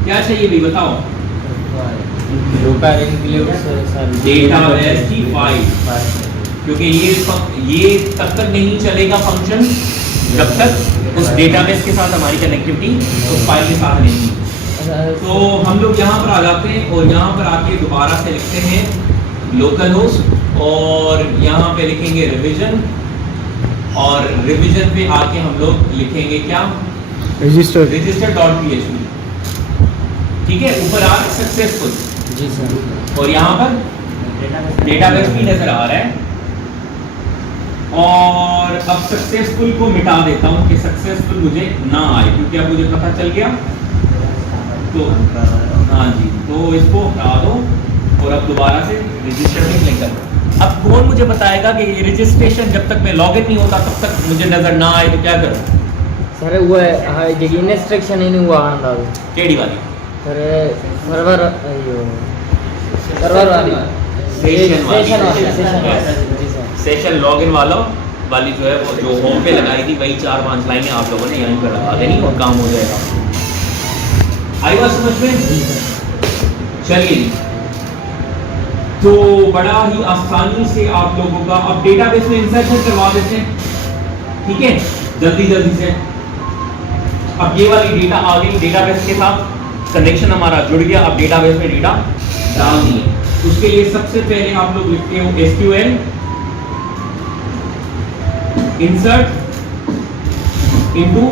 क्या चाहिए भी बताओ? डेटाबेस की फाइल, क्योंकि ये तब तक नहीं चलेगा फंक्शन जब तक उस डेटाबेस के साथ हमारी कनेक्टिविटी उस फाइल के साथ नहीं। तो हम लोग यहाँ पर आ जाते हैं और यहाँ पर आके दोबारा से लिखते हैं लोकल होस्ट, और यहाँ पे लिखेंगे रिवीजन, और रिवीजन पे आके हम लोग लिखेंगे क्या, register.php। ठीक है, ऊपर आ सक्सेसफुल। जी सर। और यहाँ पर डेटाबेस भी नजर आ रहा है, और अब सक्सेसफुल को मिटा देता हूँ कि सक्सेसफुल मुझे ना आए, क्योंकि अब मुझे पता चल गया। तो हाँ जी, तो इसको हटा दो और अब दोबारा से रजिस्टर में क्लिक करो। अब कौन मुझे बताएगा कि ये रजिस्ट्रेशन जब तक मैं लॉगिन नहीं होता तब तक मुझे नजर ना आए तो क्या करूँ? सर वो है जगह इंस्ट्रक्शन ही नहीं हुआ अंदाज केडी वाली सर, सर्वर सर्वर वाली सेशन वाली जी सर। सेशन लॉगिन वाली जो है वो जो होम पे लगाई थी, वही 4-5 लाइनें आप लोगों ने यहीं पर लगा देनी और काम हो जाएगा। आई बात समझ में? चलिए जी, तो बड़ा ही आसानी से आप लोगों का अब डेटाबेस में इंसर्शन करवा देते हैं। ठीक है, जल्दी से अब ये वाली डेटा आ गई डेटाबेस के साथ, कनेक्शन हमारा जुड़ गया। अब डेटाबेस में डेटा डालनी है, उसके लिए सबसे पहले आप लोग लिखते हो SQL इंसर्ट इनटू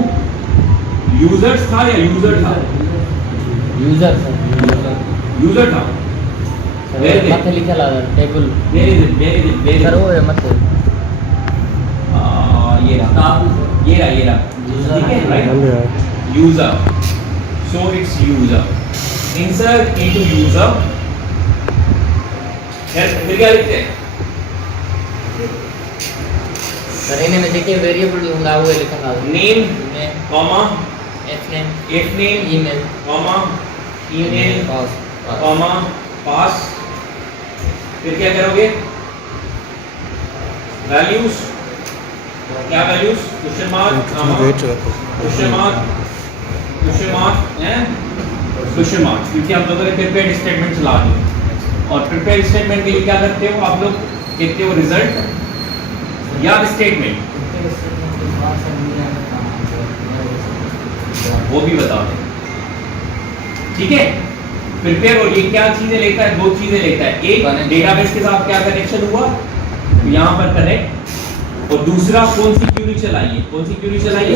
यूजर्स था या यूजर था? यूजर सर, यूजर था। Where is it? मत लिखा ला table Where is it? Where is it? Where is sir it? वो है मत ये रहा, ये रहा, ठीक है, right? User, so it's user. Insert into user. फिर क्या लिखते हैं? सर इन्हें में देखिए वेरिएबल होगा वो लिखा ला Name, comma, F name, if name, email, comma, email, pass comma, pass. फिर क्या करोगे? Values, क्या values? Question mark, comma, question mark, question mark, question mark. क्योंकि आप लोगों ने prepared statement चला दिया, और prepared statement के लिए क्या करते हो आप लोग? देखते हो result या statement, वो भी बता दें, ठीक है? प्रिपेयर, और ये क्या चीजें लेता है? दो चीजें लेता है, एक डेटाबेस के साथ क्या कनेक्शन हुआ, यहाँ पर कनेक्ट, और दूसरा कौन सी क्वेरी चलाइए, कौन सी क्वेरी चलाइए?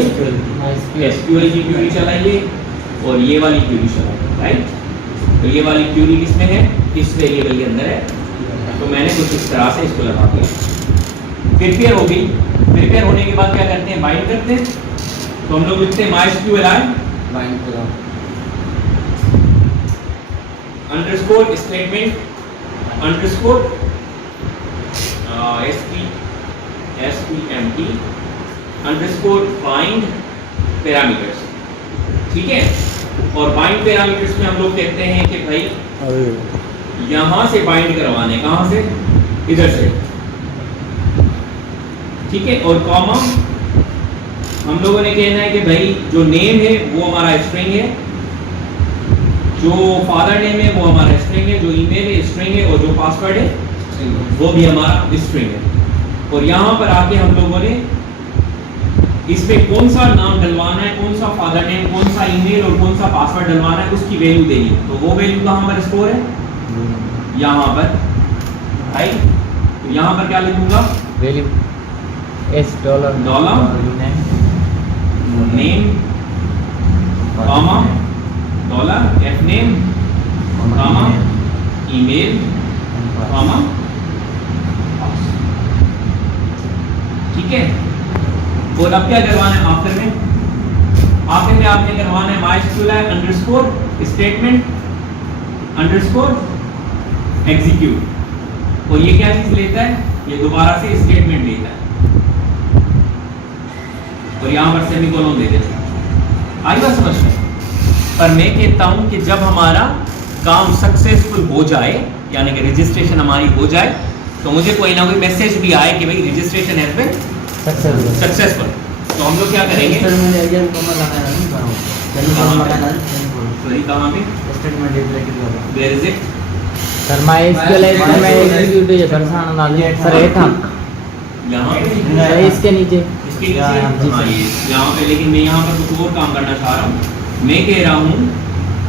SQL की क्वेरी चलाइए, और ये वाली क्वेरी चलाइए, राइट? तो ये वाली क्वेरी किसमें है? इस वेरिएबल के अंदर है, तो मैंने कुछ इस तरह से इसको लगा दिया। प्रिपेयर हो गई। प्रिपेयर होने के बाद क्या करते हैं? बाइंड करते हैं। तो हम लोग लिखते हैं MySQLi बाइंड करो underscore statement underscore STMT underscore bind parameters, ठीक है? और बाइंड पैरामीटर्स में हम लोग कहते हैं कि भाई यहाँ से बाइंड करवाने, कहाँ से? इधर से, ठीक है? और कॉमा हम लोगों ने कहना है कि भाई जो नेम है वो हमारा स्ट्रिंग है, जो फादर नेम है वो हमारा स्ट्रिंग है, जो ईमेल है स्ट्रिंग है, और जो पासवर्ड है वो भी हमारा स्ट्रिंग है। और यहाँ पर आके हम लोगों ने इसमें कौन सा नाम डलवाना है, कौन सा फादर नेम, कौन सा ईमेल और कौन सा पासवर्ड डलवाना है, उसकी वैल्यू देनी है। तो वो वैल्यू कहाँ पर स्टोर है? यहाँ पर, राइट? तो यहाँ पर क्या लिखूंगा? Value $, name, comma, dollar, F name, comma, email, comma, ठीक है? और अब क्या करवाना है आखिर में? आखिर में आपने करवाना है MySQLi underscore statement underscore execute. और ये क्या चीज लेता है? ये दोबारा से स्टेटमेंट लेता है, और यहाँ पर सेमीकोलन दे देते हैं। आई बात समझ में? पर मैं कहता हूँ कि जब हमारा काम सक्सेसफुल हो जाए, यानी कि रजिस्ट्रेशन हमारी हो जाए, तो मुझे कोई ना कोई मैसेज भी आए कि भाई रजिस्ट्रेशन हैज बीन सक्सेसफुल। तो हम लोग क्या करेंगे? सर मैंने एजेंट को मैं लगाया नहीं करो सॉरी, कहाँ पे? स्टेटमेंट रिलेटेड होगा where is it? Sir MySQL में एग्जीक्यूट है परेशान ना ले सर ये था यहाँ पे सर इसके नीचे इसके नीचे, हाँ ये यहाँ पे। लेकिन मैं यहाँ पर कुछ और काम करना चाह रहा हूँ। मैं कह रहा हूँ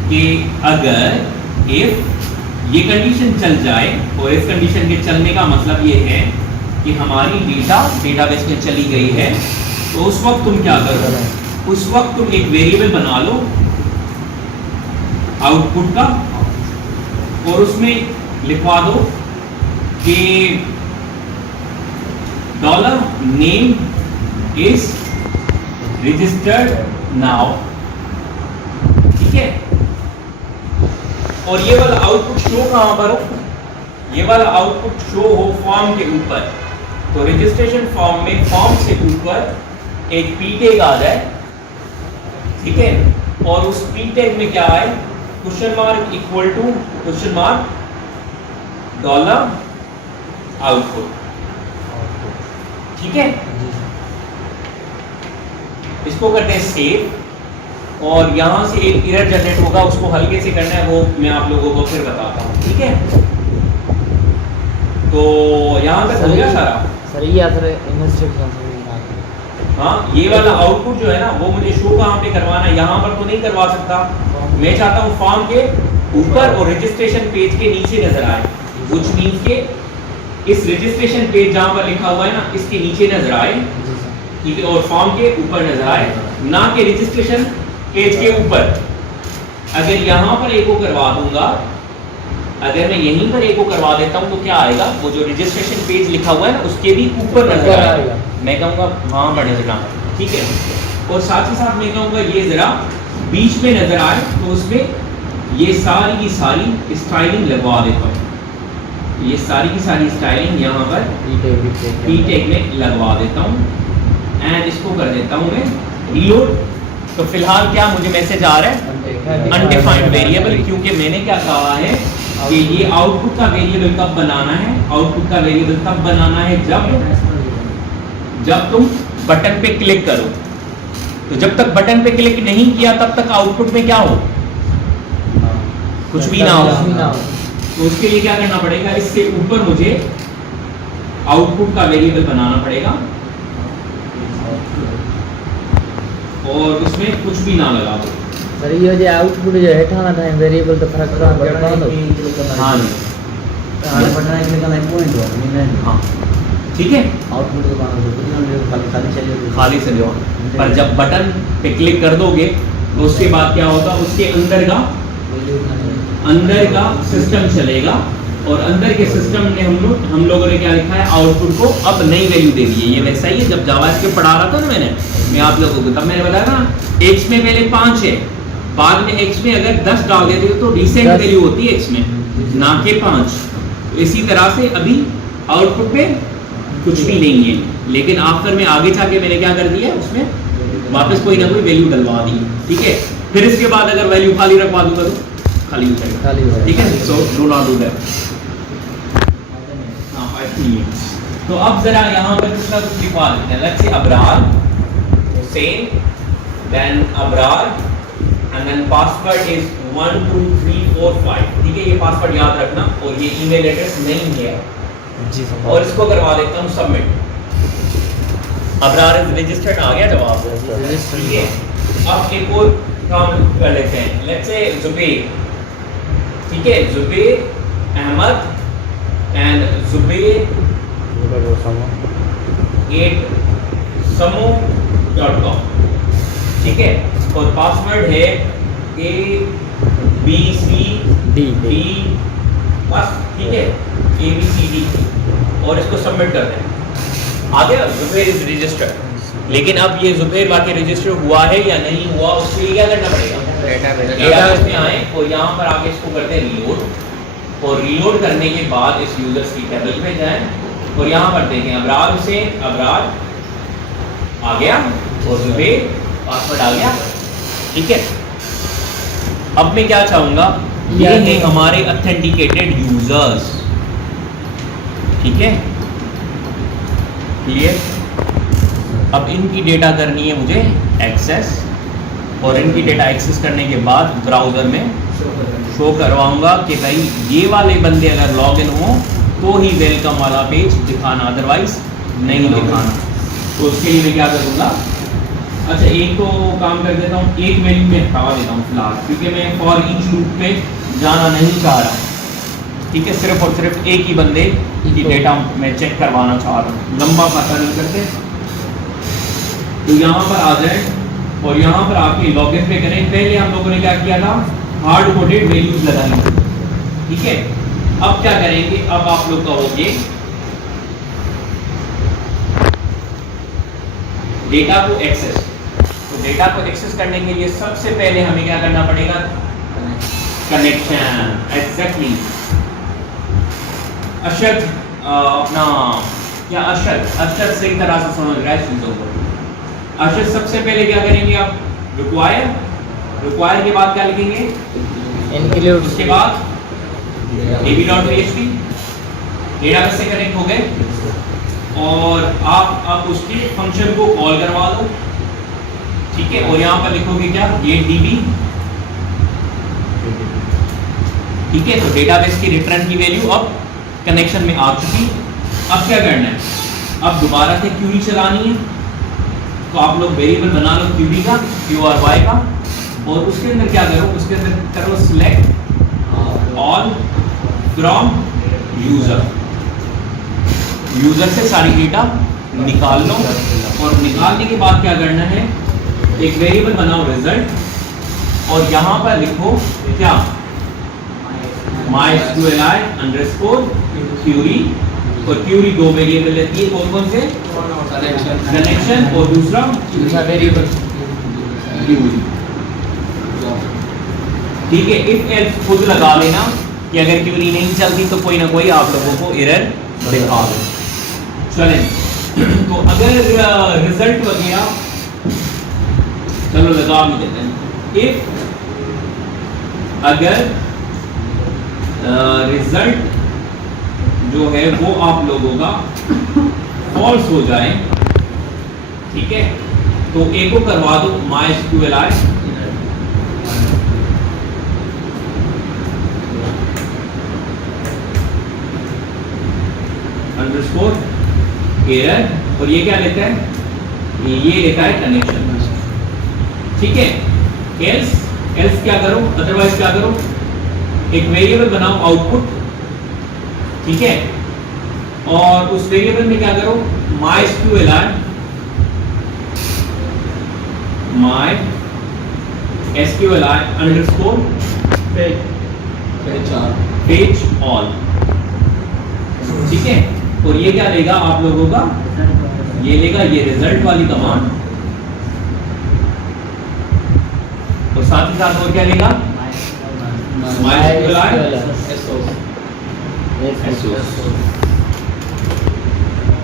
कि अगर इफ ये कंडीशन चल जाए, और इस कंडीशन के चलने का मतलब ये है कि हमारी डेटा डेटाबेस में चली गई है, तो उस वक्त तुम क्या करो? उस वक्त तुम एक वेरिएबल बना लो आउटपुट का, और उसमें लिखवा दो कि $name is registered now, ठीक है? और ये वाला आउटपुट शो कहां पर हो? ये वाला आउटपुट शो हो फॉर्म के ऊपर। तो रजिस्ट्रेशन फॉर्म में फॉर्म से ऊपर एक पी टैग आ जाए, ठीक है? और उस पी टैग में क्या आए? Question mark equal to question mark $output, ठीक है? इसको करते हैं सेव, और यहां से एक एरर जनरेट होगा, उसको हल्के से करना है, वो मैं आप लोगों को फिर बताता हूं, ठीक है? तो यहां तक हो गया सारा। सर ये सर इंस्ट्रक्शन हाँ, ये वाला आउटपुट जो है ना वो मुझे शो कहाँ पे करवाना है, यहाँ पर तो नहीं करवा सकता। मैं चाहता हूँ फॉर्म के ऊपर और रजिस्ट्रेशन पेज के नीचे नजर आए, व्हिच मींस के इस रजिस्ट्रेशन पेज जहाँ पर लिखा हुआ है ना इसके नीचे नजर आए, ठीक है, और फॉर्म के ऊपर नजर आए, ना कि रजिस्ट्रेशन पेज के ऊपर। अगर यहाँ पर एको करवा दूंगा, अगर मैं यहीं पर एको करवा देता हूँ तो क्या आएगा, वो जो रजिस्ट्रेशन पेज लिखा हुआ है ना उसके भी ऊपर नजर आएगा। मैं कहूँगा हाँ बड़े जरा, ठीक है, और साथ ही साथ मैं कहूँगा ये जरा बीच में नजर आए तो उसमें ये सारी की सारी स्टाइलिंग लगवा देता हूँ, ये सारी की सारी स्टाइलिंग यहाँ पर पीटेक में लगवा देता हूँ एंड इसको कर देता हूँ मैं रीलोड। तो फिलहाल क्या मुझे मैसेज आ रहा है, अनडिफाइंड वेरिएबल, क्योंकि मैंने क्या कहा है कि ये आउटपुट का वेरिएबल कब बनाना है, आउटपुट का वेरिएबल तब बनाना है जब तुम बटन पे क्लिक करो। तो जब तक बटन पे क्लिक नहीं किया तब तक आउटपुट में क्या हो, कुछ भी ना हो। तो उसके लिए क्या करना पड़ेगा, इससे ऊपर मुझे आउटपुट का वेरिएबल बनाना पड़ेगा और उसमें कुछ भी ना लगा दो। सर ये जो आउटपुट जो हेठाना था वेरिएबल तो फर्क पड़ता है। हाँ हाणे बटन है क्लिक करना है पॉइंट हो नहीं। हाँ ठीक है, आउटपुट तो खाली चलिए खाली से जो, पर जब बटन पे क्लिक कर दोगे तो उसके बाद क्या होगा, उसके अंदर का सिस्टम चलेगा और अंदर के सिस्टम ने हम लोगों ने क्या लिखा है, आउटपुट को अब नई वैल्यू दे दी है। ये वैसा ही है जब जावास्क्रिप्ट पढ़ा रहा था ना मैं आप लोगों को, तब मैंने बताया ना x में पहले 5 है, बाद में x में अगर 10 डाल देते हो तो रिसेंट वैल्यू होती है x में, ना के 5। तो इसी तरह से अभी आउटपुट में कुछ भी नहीं है, लेकिन आफ्टर में आगे जाके मैंने क्या कर दिया, उसमें वापस कोई ना कोई वैल्यू डलवा दी, ठीक है। फिर इसके बाद अगर वैल्यू खाली रखवा दूंगा तो खाली हो जाएगा, ठीक है। So do not do that. हाँ 5 मिनट्स। तो अब जरा यहाँ पर कुछ ना कुछ लिखवा देते हैं। Let's say Abrar Hussain, then Abrar and then password is 1 2 3 4 5, ठीक है। ये पासवर्ड याद रखना और ये ईमेल एड्रेस नहीं है जी सर। और इसको करवा देता हूँ सबमिट। अबरार इज रजिस्टर्ड, आ गया जवाब, ठीक है। अब एक और काम कर लेते हैं। लेट्स से जुबैर, ठीक है, जुबैर अहमद एंड जुबैर @samo.com, ठीक है। और पासवर्ड है ABCD बस, ठीक है, ABCD, और इसको सबमिट कर दें। आ गया, जुबैर इज रजिस्टर्ड। लेकिन अब ये जुबैर वाकई रजिस्टर हुआ है या नहीं हुआ, उसके लिए क्या करना पड़ेगा, डेटाबेस में आए और यहाँ पर आके इसको करते हैं रीलोड, और रीलोड करने के बाद इस यूजर्स की टेबल पे जाएं और यहाँ पर देखें अबरार हुसैन, अबरार आ गया और जुबैर पासवर्ड आ गया, ठीक है। अब मैं क्या चाहूँगा, ये है हमारे ऑथेंटिकेटेड यूजर्स, ठीक है, क्लियर। अब इनकी डेटा करनी है मुझे एक्सेस, और इनकी डेटा एक्सेस करने के बाद ब्राउज़र में शो करवाऊंगा कि भाई ये वाले बंदे अगर लॉगिन हो तो ही वेलकम वाला पेज दिखाना, अदरवाइज नहीं दिखाना। तो उसके लिए मैं क्या करूँगा, अच्छा एक तो काम कर देता हूँ, एक वैल्यू में हटा देता हूँ फिलहाल, क्योंकि मैं फॉर ईच लूप पे जाना नहीं चाह रहा, ठीक है। सिर्फ और सिर्फ एक ही बंदे की डेटा मैं चेक करवाना चाह रहा हूँ, लंबा पता नहीं करते। तो यहाँ पर आ जाए और यहाँ पर आपके लॉगिन पे करें। पहले हम लोगों ने क्या किया था, हार्ड कोडेड वैल्यूज लगानी, ठीक है। अब क्या करेंगे, अब आप लोग कहोगे डेटा को एक्सेस। तो डेटा को एक्सेस करने के लिए सबसे पहले हमें क्या करना पड़ेगा, कनेक्शन, एग्जैक्टली। अशद अपना क्या, अशद सही तरह से समझ रहा है चीजों को। अशद सबसे पहले क्या करेंगे, आप रिक्वायर के बाद क्या लिखेंगे, इंक्लूड, उसके बाद db.php, डेटाबेस से कनेक्ट हो गए और आप उसके फंक्शन को कॉल करवा दो, ठीक है। और यहाँ पर लिखोगे क्या, गेट db, ठीक है। तो डेटाबेस की रिटर्न की वैल्यू अब कनेक्शन में आ चुकी। अब क्या करना है, अब दोबारा से क्यूरी चलानी है, तो आप लोग वेरिएबल बना लो QB का, QRY का, और उसके अंदर क्या करो, उसके अंदर करो select all from user. User से सारी डेटा निकाल लो, और निकालने के बाद क्या करना है, एक वेरिएबल बनाओ रिजल्ट, और यहाँ पर लिखो क्या, MySQLi अंडरस्कोर क्यूरी, और क्यूरी दो वेरिएबल लेती है, कौन कौन से, कनेक्शन और दूसरा वेरिएबल। क्यूरी। ठीक है, इफ एल्स खुद लगा लेना कि अगर क्यूरी नहीं चलती तो कोई ना कोई आप लोगों को एरर दिखा दो। चलें, तो अगर रिजल्ट वगैरह चलो लगा भी देते हैं। इफ अगर रिजल्ट जो है वो आप लोगों का फॉल्स हो जाए, ठीक है, तो एक को करवा दो MySQLi अंडरस्कोर एरर, और ये क्या लेता है, ये लेता है कनेक्शन। ठीक है, एल्स क्या करो, अदरवाइज क्या करो, एक वेरिएबल बनाओ आउटपुट, ठीक है, और उस वेरिएबल में क्या करो, MySQLi अंडरस्कोर पेज ऑल। ठीक है, और ये क्या लेगा आप लोगों का, ये लेगा ये रिजल्ट वाली कमांड, और साथ ही साथ और क्या लेगा, MySQLi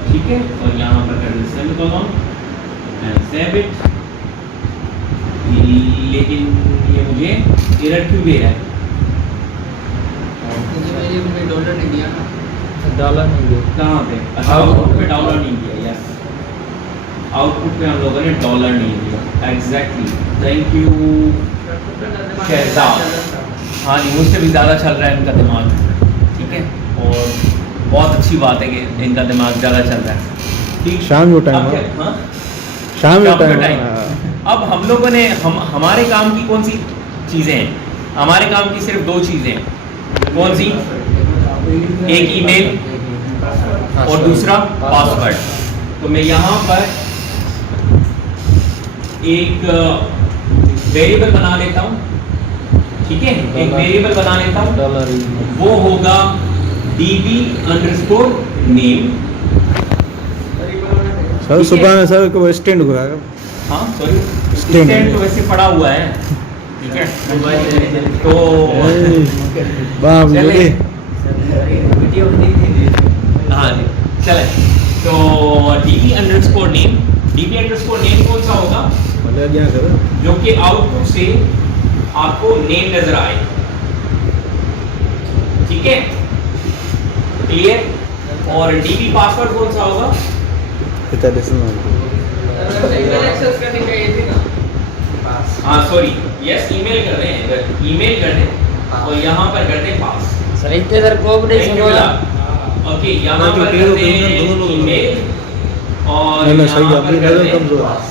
ठीक है, और यहाँ पर कर देते हैं कॉलम एंड सेव इट। लेकिन ये मुझे एरर क्यों दे रहा है, डॉलर नहीं दिया ना, डॉलर नहीं दिया कहाँ पे, अच्छा आउटपुट पे डॉलर नहीं दिया, यस आउटपुट पे हम लोगों ने डॉलर नहीं दिया, एग्जैक्टली, थैंक यू शहजाद। हाँ जी, मुझसे भी ज़्यादा चल रहा है इनका दिमाग, ठीक है, और बहुत अच्छी बात है कि इनका दिमाग ज़्यादा चल रहा है। ठीक, शाम को टाइम अब है। क्या- हाँ? शाम शाम को का टाइम टाइम। अब हम लोगों ने हमारे काम की कौन सी चीज़ें हैं, हमारे काम की सिर्फ दो चीज़ें हैं, कौन सी, एक ईमेल और दूसरा पासवर्ड। तो मैं यहाँ पर एक वेरिएबल बना लेता हूँ, ठीक है, एक वेरिएबल बना लेता हूँ, डॉलर वो होगा db name। सर ठीक सुबह है? में सर को स्टैंड हुआ है। हाँ सॉरी, Stand स्टैंड तो वैसे पड़ा हुआ है, ठीक है, तो बाप चले। रे, हाँ जी, चले, तो db name कौन सा होगा, भले क्या करो, जो कि आउटपुट से आपको नेम नजर आए, ठीक है, क्लियर। और डीबी पासवर्ड कौन सा होगा, कितना डेसिमल, हाँ सॉरी, यस ईमेल कर रहे हैं, इधर ईमेल कर दें और यहाँ पर कर दें पास। सर इतने सर कोऑपरेशन Thank you, वाला बेटा। ओके, यहाँ तो पर टेढ़ो कर दें करना, दोनों लोग ईमेल, और नहीं, नहीं, सही यहाँ है, अपनी पर कर नज़र दें कमजोर है। पास।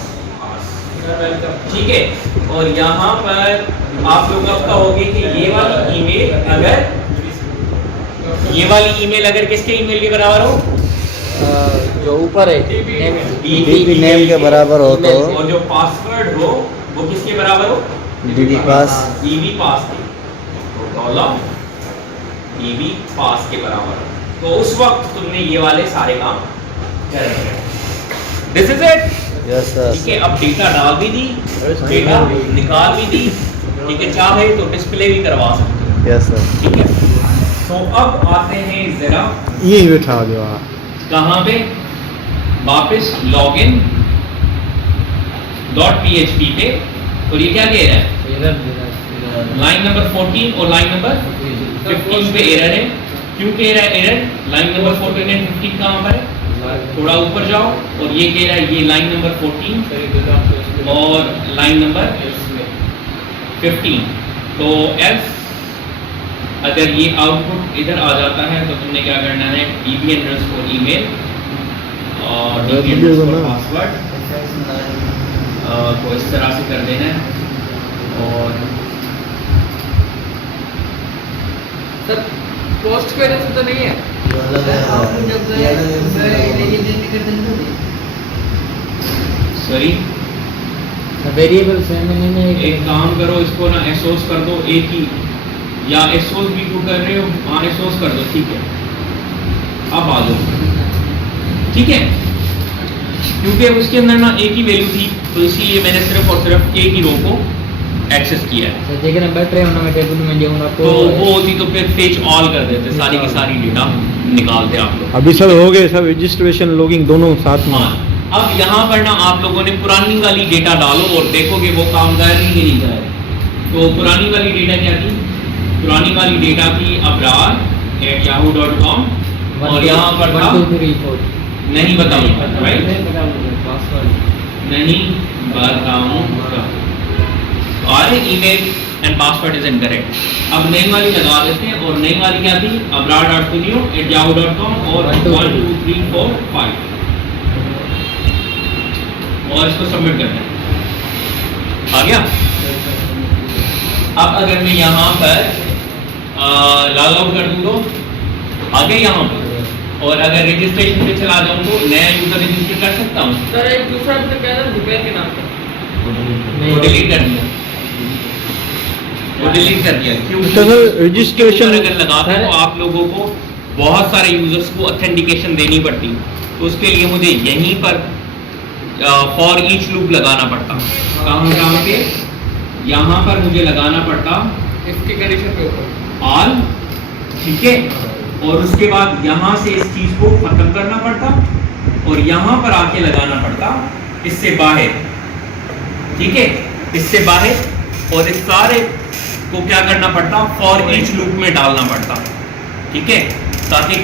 ठीक है, और यहाँ पर आप लोग अब कहोगे कि ये वाली ईमेल अगर किसके ईमेल के बराबर हो, जो ऊपर है डीबी नेम के बराबर हो तो और जो पासवर्ड हो वो किसके बराबर हो, डीबी पास, डीबी पास के, तो डॉलर डीबी पास के बराबर हो, तो उस वक्त तुमने ये वाले सारे काम करेंगे। This is it, yes sir, ठीक है। अब डेटा डाल भी दी, डेटा निकाल भी दी, ठीक है, चाहे तो डिस्प्ले भी करवा सकते हो, यस सर, ठीक है। तो अब आते हैं जरा यही बैठा हो जाओ, कहाँ पे, वापस लॉगिन .php पे, और ये क्या कह रहा है, लाइन नंबर 14 और लाइन नंबर 15 पे एरर है। क्यों कह रहा है एरर, लाइन नंबर 14 एंड 15 कहाँ पर है, थोड़ा ऊपर जाओ, और ये कह रहा है ये लाइन नंबर 14 और लाइन नंबर 15। तो एल्स अगर ये आउटपुट इधर आ जाता है तो तुमने क्या करना है, db_email और db_password अच्छा इसमें लगा देंगे। को इस तरह से कर देना है। और सर पोस्ट के वजह से तो नहीं है। ये अलग है, आपको जब ये अलग है, इसमें लगा देंगे। सॉरी, वेरिएबल से मैंने एक काम करो, इसको ना एसोस कर दो एक ही, या एसोस भी टू कर रहे हो, हाँ एसोस कर दो, ठीक है। अब आ जाओ, ठीक है, क्योंकि उसके अंदर ना एक ही वैल्यू थी, तो इसीलिए मैंने सिर्फ और सिर्फ एक ही रो को एक्सेस किया है। तो देखना बैठ रहे हो ना, मैं टेबल में जाऊंगा तो वो होती तो फिर फेच ऑल कर देते, सारी की सारी डेटा निकालते आप लोग। अभी सर हो गए सब रजिस्ट्रेशन लॉगिंग दोनों साथ में। हाँ, अब यहाँ पर ना आप लोगों ने पुरानी वाली डेटा डालो और देखोगे वो काम कर रही है नहीं कर रही। तो पुरानी वाली डेटा क्या थी? पुरानी वाली डेटा थी abrar@yahoo.com, और यहाँ पर था 1 2 3 4 नहीं बताऊंगा, राइट, पासवर्ड नहीं बताऊंगा, और email and password is incorrect. अब नई वाली लगा देते हैं, और नई वाली क्या थी? abrar.studio@yahoo.com और 1 2 3 4 5, और इसको सबमिट करना है। आ गया? अब अगर मैं यहाँ पर लॉग आउट कर दूँ तो आ गया यहाँ पर, और अगर रजिस्ट्रेशन पे चला जाऊँ तो नया यूजर रजिस्टर कर सकता हूँ। सर एक दूसरा भी तो कह रहा रिपेयर के नाम पर वो डिलीट कर दिया, वो डिलीट कर दिया। क्यों? तो सर रजिस्ट्रेशन अगर लगाते तो आप लोगों को बहुत सारे यूजर्स को ऑथेंटिकेशन देनी पड़ती, तो उसके लिए मुझे यहीं पर फॉर ईच लूप लगाना पड़ता। कहाँ पे? यहाँ पर मुझे लगाना पड़ता इसकी कंडीशन के ऊपर ऑल, ठीक है, और उसके बाद यहाँ से इस चीज को खत्म करना पड़ता, और यहाँ पर आके लगाना पड़ता इससे बाहर, ठीक है, इससे बाहर, और इस सारे को क्या करना पड़ता? फॉर ईच लूप में डालना पड़ता, ठीक है, ताकि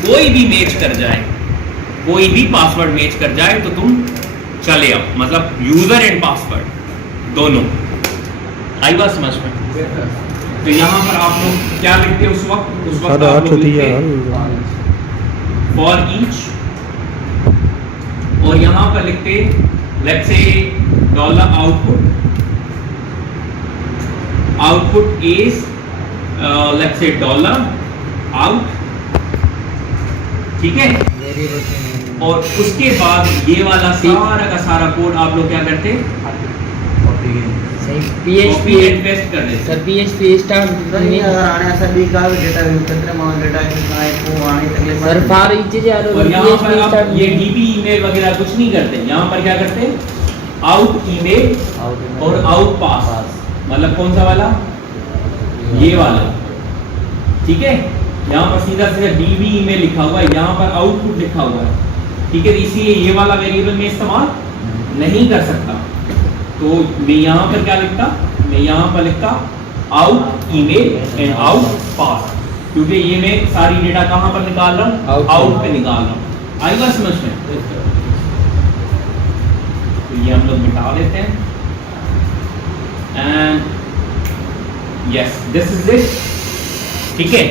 कोई भी मैच कर जाए, कोई भी पासवर्ड मैच कर जाए तो तुम चले आओ, मतलब यूजर एंड पासवर्ड दोनों। आई बात समझ में? तो यहाँ पर आप लोग क्या लिखते हैं उस वक्त? उस वक्त आप लोग लिखते फॉर ईच, और यहाँ पर लिखते let's say dollar output is let's say dollar out, ठीक है, वेरिएबल से और उसके बाद ये वाला सारा का सारा कोड आप लोग क्या करते? सही कॉपी PHP एंड पेस्ट कर देते। सर PHP स्टार्ट नहीं अगर आने ऐसा भी का डेटा भी कितने मांग डेटा कितना है को आने तकलीफ सर फार ईच जा रहा और यहाँ पर PHP आप स्टार्ट ये डीबी ईमेल वगैरह कुछ नहीं करते, यहाँ पर क्या करते? आउट ईमेल और आउट पास, मतलब कौन सा वाला? ये वाला, ठीक है, यहाँ पर सीधा सीधा डीबी ईमेल लिखा हुआ है, यहाँ पर आउटपुट लिखा हुआ है, ठीक है, इसीलिए ये वाला वेरिएबल में इस्तेमाल नहीं कर सकता। तो मैं यहाँ पर क्या लिखता? मैं यहाँ पर लिखता आउट ईमेल एंड आउट पास, क्योंकि ये मैं सारी डेटा कहाँ पर निकाल रहा हूँ? आउट पे निकाल रहा हूँ। आई बात समझ में? तो ये हम लोग मिटा देते हैं, and yes this is it, ठीक है।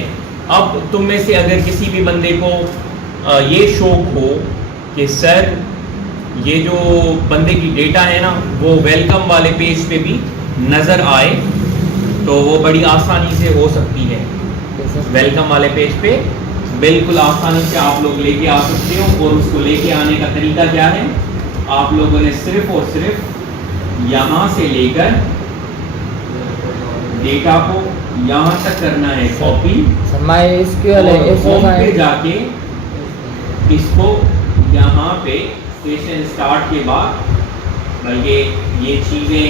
अब तुम में से अगर किसी भी बंदे को ये शौक हो कि सर ये जो बंदे की डेटा है ना वो वेलकम वाले पेज पे भी नज़र आए, तो वो बड़ी आसानी से हो सकती है। वेलकम वाले पेज पे बिल्कुल आसानी से आप लोग लेके आ सकते हो, और उसको लेके आने का तरीका क्या है? आप लोगों ने सिर्फ और सिर्फ यहाँ से लेकर डेटा को यहाँ तक करना है कॉपी, MySQL है और ऐसा होम पे है जाके इसको यहाँ पे सेशन स्टार्ट के बाद, बल्कि ये चीज़ें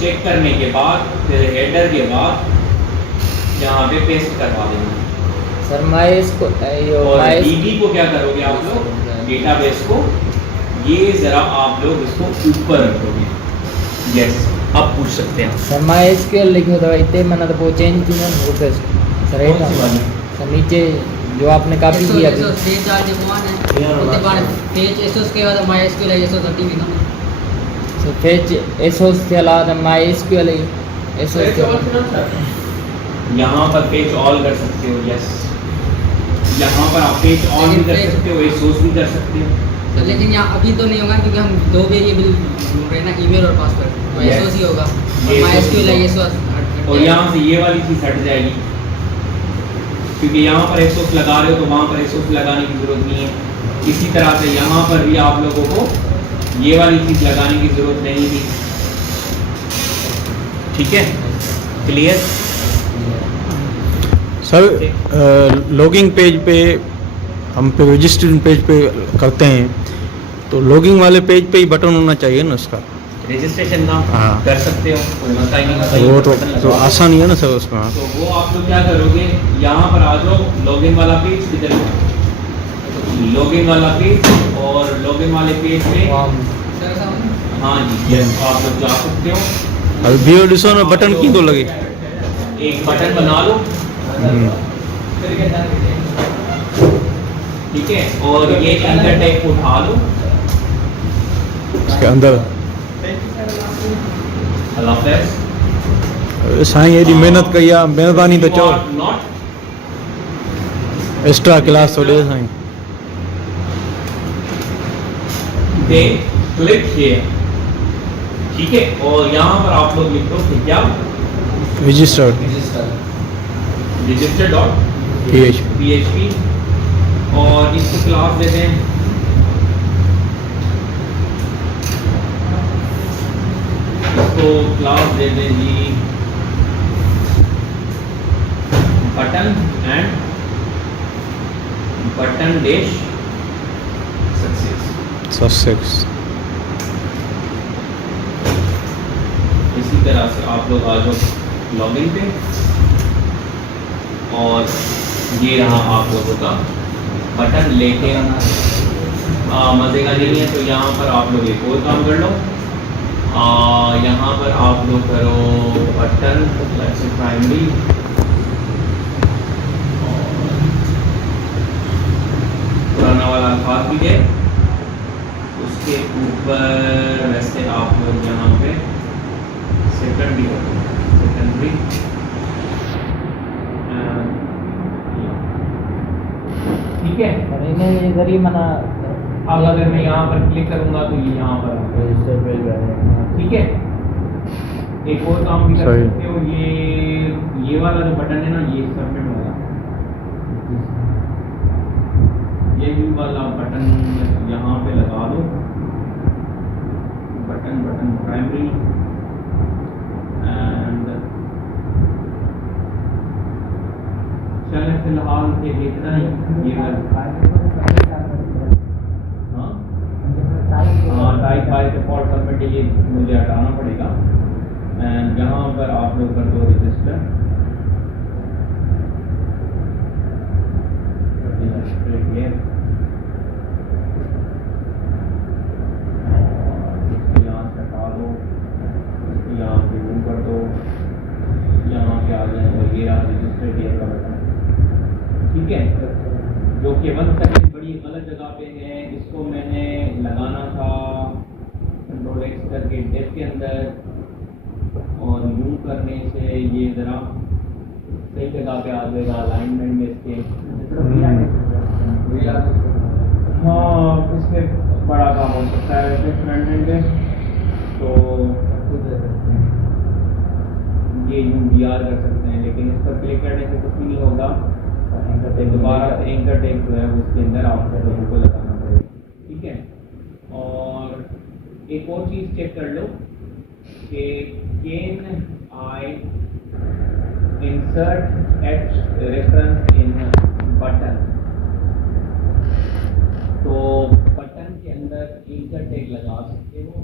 चेक करने के बाद, फिर हेडर के बाद यहाँ पे पेस्ट करवा देंगे। सर MySQL और डीबी को क्या करोगे आप लोग? डेटाबेस को ये ज़रा आप लोग इसको ऊपर रखोगे। यस, अब पूछ सकते हैं। सर MySQL लिखो तो इतने मना तो वो चेंज की ना रिक्वेस्ट सर कौन सी वाली? सर नीचे जो आपने कॉपी किया अभी पेज आज कौन है उसके बाद पेज एसोस के बाद MySQL है एसोस हटी भी ना सर पेज एसोस के अलावा MySQL है एसोस के यहाँ पर पेज ऑल कर सकते हो। यस, यहाँ पर आप पेज ऑन भी कर सकते हो, एसोस भी कर सकते हो। सर लेकिन यहाँ अभी तो नहीं होगा क्योंकि हम 2 वेरिएबल ढूंढ रहे हैं ना, ईमेल और पासवर्ड, तो Yes. एसओसी होगा, ये MySQL होगा। ISO और यहाँ से ये वाली चीज़ हट जाएगी, क्योंकि यहाँ पर एसोस लगा रहे हो तो वहाँ पर एसोस लगाने की जरूरत नहीं है। इसी तरह से यहाँ पर भी आप लोगों को ये वाली चीज़ लगाने की जरूरत नहीं थी। ठीक है, क्लियर? सर लॉगिंग पेज पे हम पे रजिस्ट्रेशन पेज पे करते हैं तो लॉगिंग वाले पेज पे ही बटन होना चाहिए ना उसका। रजिस्ट्रेशन का हाँ। कर सकते हो, कोई मसला ही नहीं है। वो बटन तो लगाओ। आसान ही है ना सर उसमें। हाँ। तो वो आप लोग क्या करोगे, यहाँ पर आ जाओ, लॉगिन वाला पेज किधर है, लॉगिन वाला पेज, और लॉगिन वाले पेज पे सर साहब हाँ जी आप लोग जा सकते हो। अब वीडियो डिस्को में बटन की तो लगे। एक बटन बना लो, ठीक है, और ये एंकर टैग उठा लो। उसके अंदर अल्लाह हाफ़िज़। साईं एडी मेहनत कई आहे, महिरबानी तो चओ, नॉट एक्स्ट्रा क्लास तो ॾे साईं। दे क्लिक हियर, ठीक है, और यहाँ पर आप लोग लिख दो कि क्या रजिस्टर्ड register.php PHP और इसको क्लास देते हैं इसको क्लास दे दें जी button and button dash success. Success. इसी तरह से आप लोग आ जाओ लॉगिन पे, और ये रहा आप लोगों का बटन लेके मज़े का नहीं है तो यहाँ पर आप लोग एक और काम कर लो, यहाँ पर आप लोग करो बटन प्राइमरी, पुराना वाला अल्फाज भी है, उसके ऊपर वैसे आप लोग यहाँ पे सेकेंडरी करो, सेकेंडरी ठीक है। और इन्हें इधर ही मना अब अगर मैं यहाँ पर क्लिक करूँगा तो ये यहाँ पर आ जाएगा। ठीक है, एक और काम भी कर सही। सकते हो, ये वाला जो बटन है ना, ये सबमिट वाला, ये वाला बटन यहाँ पे लगा दो, बटन बटन प्राइमरी एंड चले फिलहाल के इतना ही। ये हाँ टाइप बाय डिफॉल्ट सबमिट, ये मुझे हटाना पड़ेगा, एंड यहाँ पर आप लोग कर दो रजिस्टर, यहाँ से हटा दो, यहाँ पे मूव कर दो, यहाँ पे आ जाए और ये रहा रजिस्टर डियर का बटन, ठीक है, जो कि 1 सेकंड बड़ी गलत जगह पे है। इसको मैंने लगाना था कंट्रोल एक्स करके डेस्क के अंदर, और मूव करने से ये ज़रा सही जगह पे आ जाएगा अलाइनमेंट में इसके। हाँ इसमें बड़ा काम हो सकता है वैसे फ्रंट एंड पे, तो ये यूँ भी कर सकते हैं, लेकिन इस पर क्लिक करने से कुछ भी नहीं होगा, दोबारा से एंकर टैग जो है उसके अंदर आप लोगों को लगाना पड़ेगा, ठीक है। और एक और चीज़ चेक कर लो कि can I insert at reference in button, तो बटन के अंदर एंकर टैग लगा सकते हो,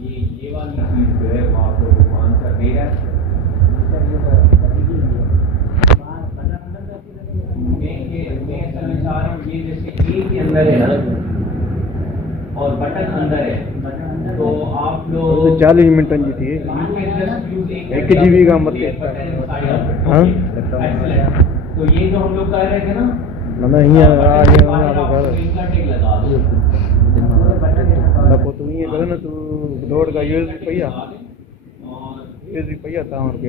ये वाली चीज़ जो है वो आप लोगों को आंसर दे रहा है। मैं ऐसा चाह रहा हूँ, ये जैसे ए के अंदर है ना और बटन अंदर है, तो आप लोग 40 मिनट जी थी 1 GB का मतलब। हाँ तो ये जो हम लोग कर रहे थे ना, मतलब અહીંયા तो ये करे ना तू लोड का यूएसबी पहिया यूएसबी पहिया तावर के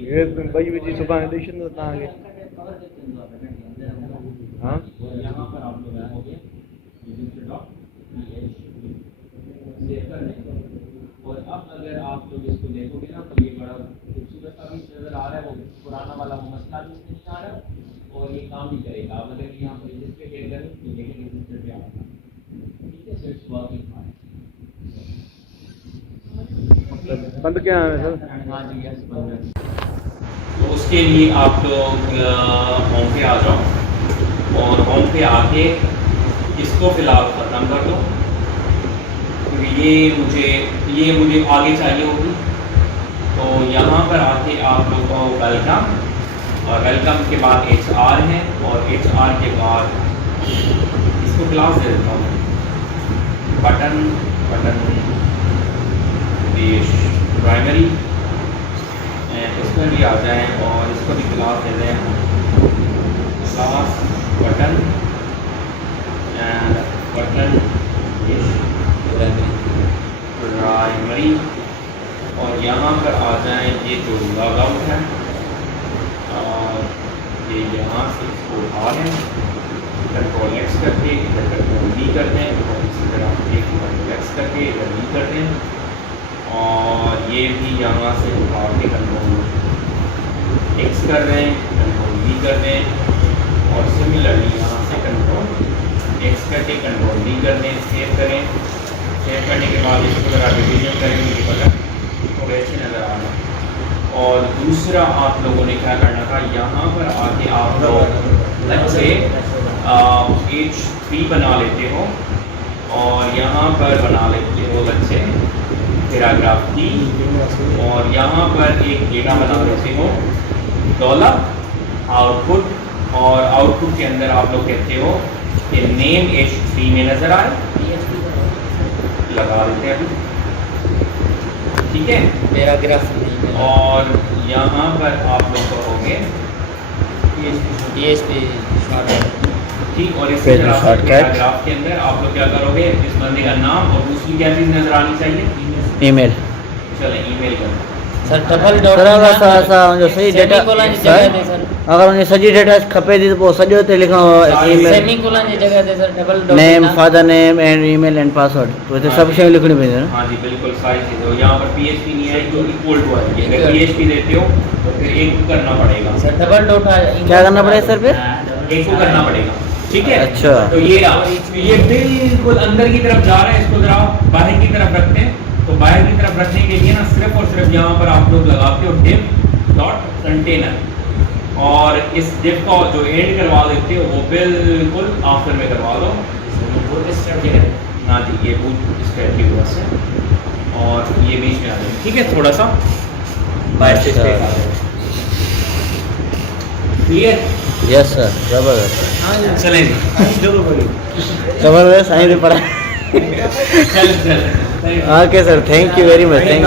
यूएसबी भाई भी सुबह एडिशन तो ता आगे। हाँ यहाँ पर आप लोग हो गए पड़ेगा। आप अगर यहाँ पर रजिस्टर पे करें तो लेकिन रजिस्टर पे आएगा। ठीक है, सो इट्स वर्किंग फाइन। बंद क्या है सर? हाँ जी, यस बंद है। तो उसके लिए आप लोग होम पे आ जाओ और होम पे आके इसको फिलहाल ख़त्म कर दो, क्योंकि ये मुझे आगे चाहिए होगी। तो यहाँ पर आके आप लोग को वेलकम, और वेलकम के बाद HR है, और HR के बाद इसको क्लास दे देता हूँ बटन देश प्राइमरी, इसमें भी आ जाए और इसको भी क्लास दे दें क्लास बटन प्राइमरी। और यहाँ पर आ जाएं ये जो लॉग आउट है, और ये यहाँ से इसको उठा लें, कंट्रोल X करके इधर कंट्रोल V कर दें, और इसी तरह एक कंट्रोल X करके इधर V कर दें, और ये भी यहाँ से उठा के कंट्रोल X कर दें, कंट्रोल V कर दें, और सिमिलरली यहाँ से कंट्रोल X करके कंट्रोल V कर दें, सेव करें। सेव करने के बाद इसको अगर डिवीजन करेंगे तो पता थोड़े अच्छे नज़र आना। और दूसरा आप लोगों ने क्या करना था, यहाँ पर आके आप लोग से H3 बना लेते हो, और यहाँ पर बना लेते हो बच्चे पैराग्राफ की, और यहाँ पर एक डेटा बना लेते हो डॉलर आउटपुट, और आउटपुट के अंदर आप लोग कहते हो कि नेम H3 में नज़र आए, लगा देते हैं अभी, ठीक है, पैराग्राफ और यहाँ पर आप लोग कहोगे PHP ठीक, और इसी तरह से पैराग्राफ के अंदर आप लोग क्या करोगे, इस बंदे का नाम और दूसरी क्या चीज़ नज़र आनी चाहिए, ईमेल। चले ईमेल करो। सर डबल डॉट सर अगर जो सही डेटा सेमीकोलन जी जगह दे सर, अगर उन्हें सॼी डेटा खपे थी तो पोइ सॼो हिते लिखणो ईमेल सेमीकोलन जी जगह दे sir double dot name father name and email and password, तो हिते सभु शयूं लिखणी पवंदियूं न। हाँ जी बिल्कुल सारी चीज़ें। यहाँ पर PHP नहीं है जो इक्वल टू आएगी, अगर PHP देते हो तो फिर एक को करना पड़ेगा, सर डबल डॉट क्या करना पड़ेगा सर फिर? एक को करना पड़ेगा, ठीक है। अच्छा। तो ये रहा, ये बिल्कुल अंदर की तरफ जा रहा है, इसको जरा बाहर की तरफ रखते हैं। तो बाहर की तरफ रखने के लिए ना सिर्फ और सिर्फ यहाँ पर आप लोग लगाते हो div डॉट कंटेनर, और इस div का जो एंड करवा देते हो वो बिल्कुल आखिर में करवा दो। हाँ जी, ये बूट स्ट्रैट की वजह से, और ये बीच में आ जाए, ठीक है, थोड़ा सा बाहर से स्ट्रेट आ जाए, क्लियर। यस सर, जबरदस्त चलें जी, जबरदस्त, आई भी पढ़ा। चल okay sir, thank you very much, thank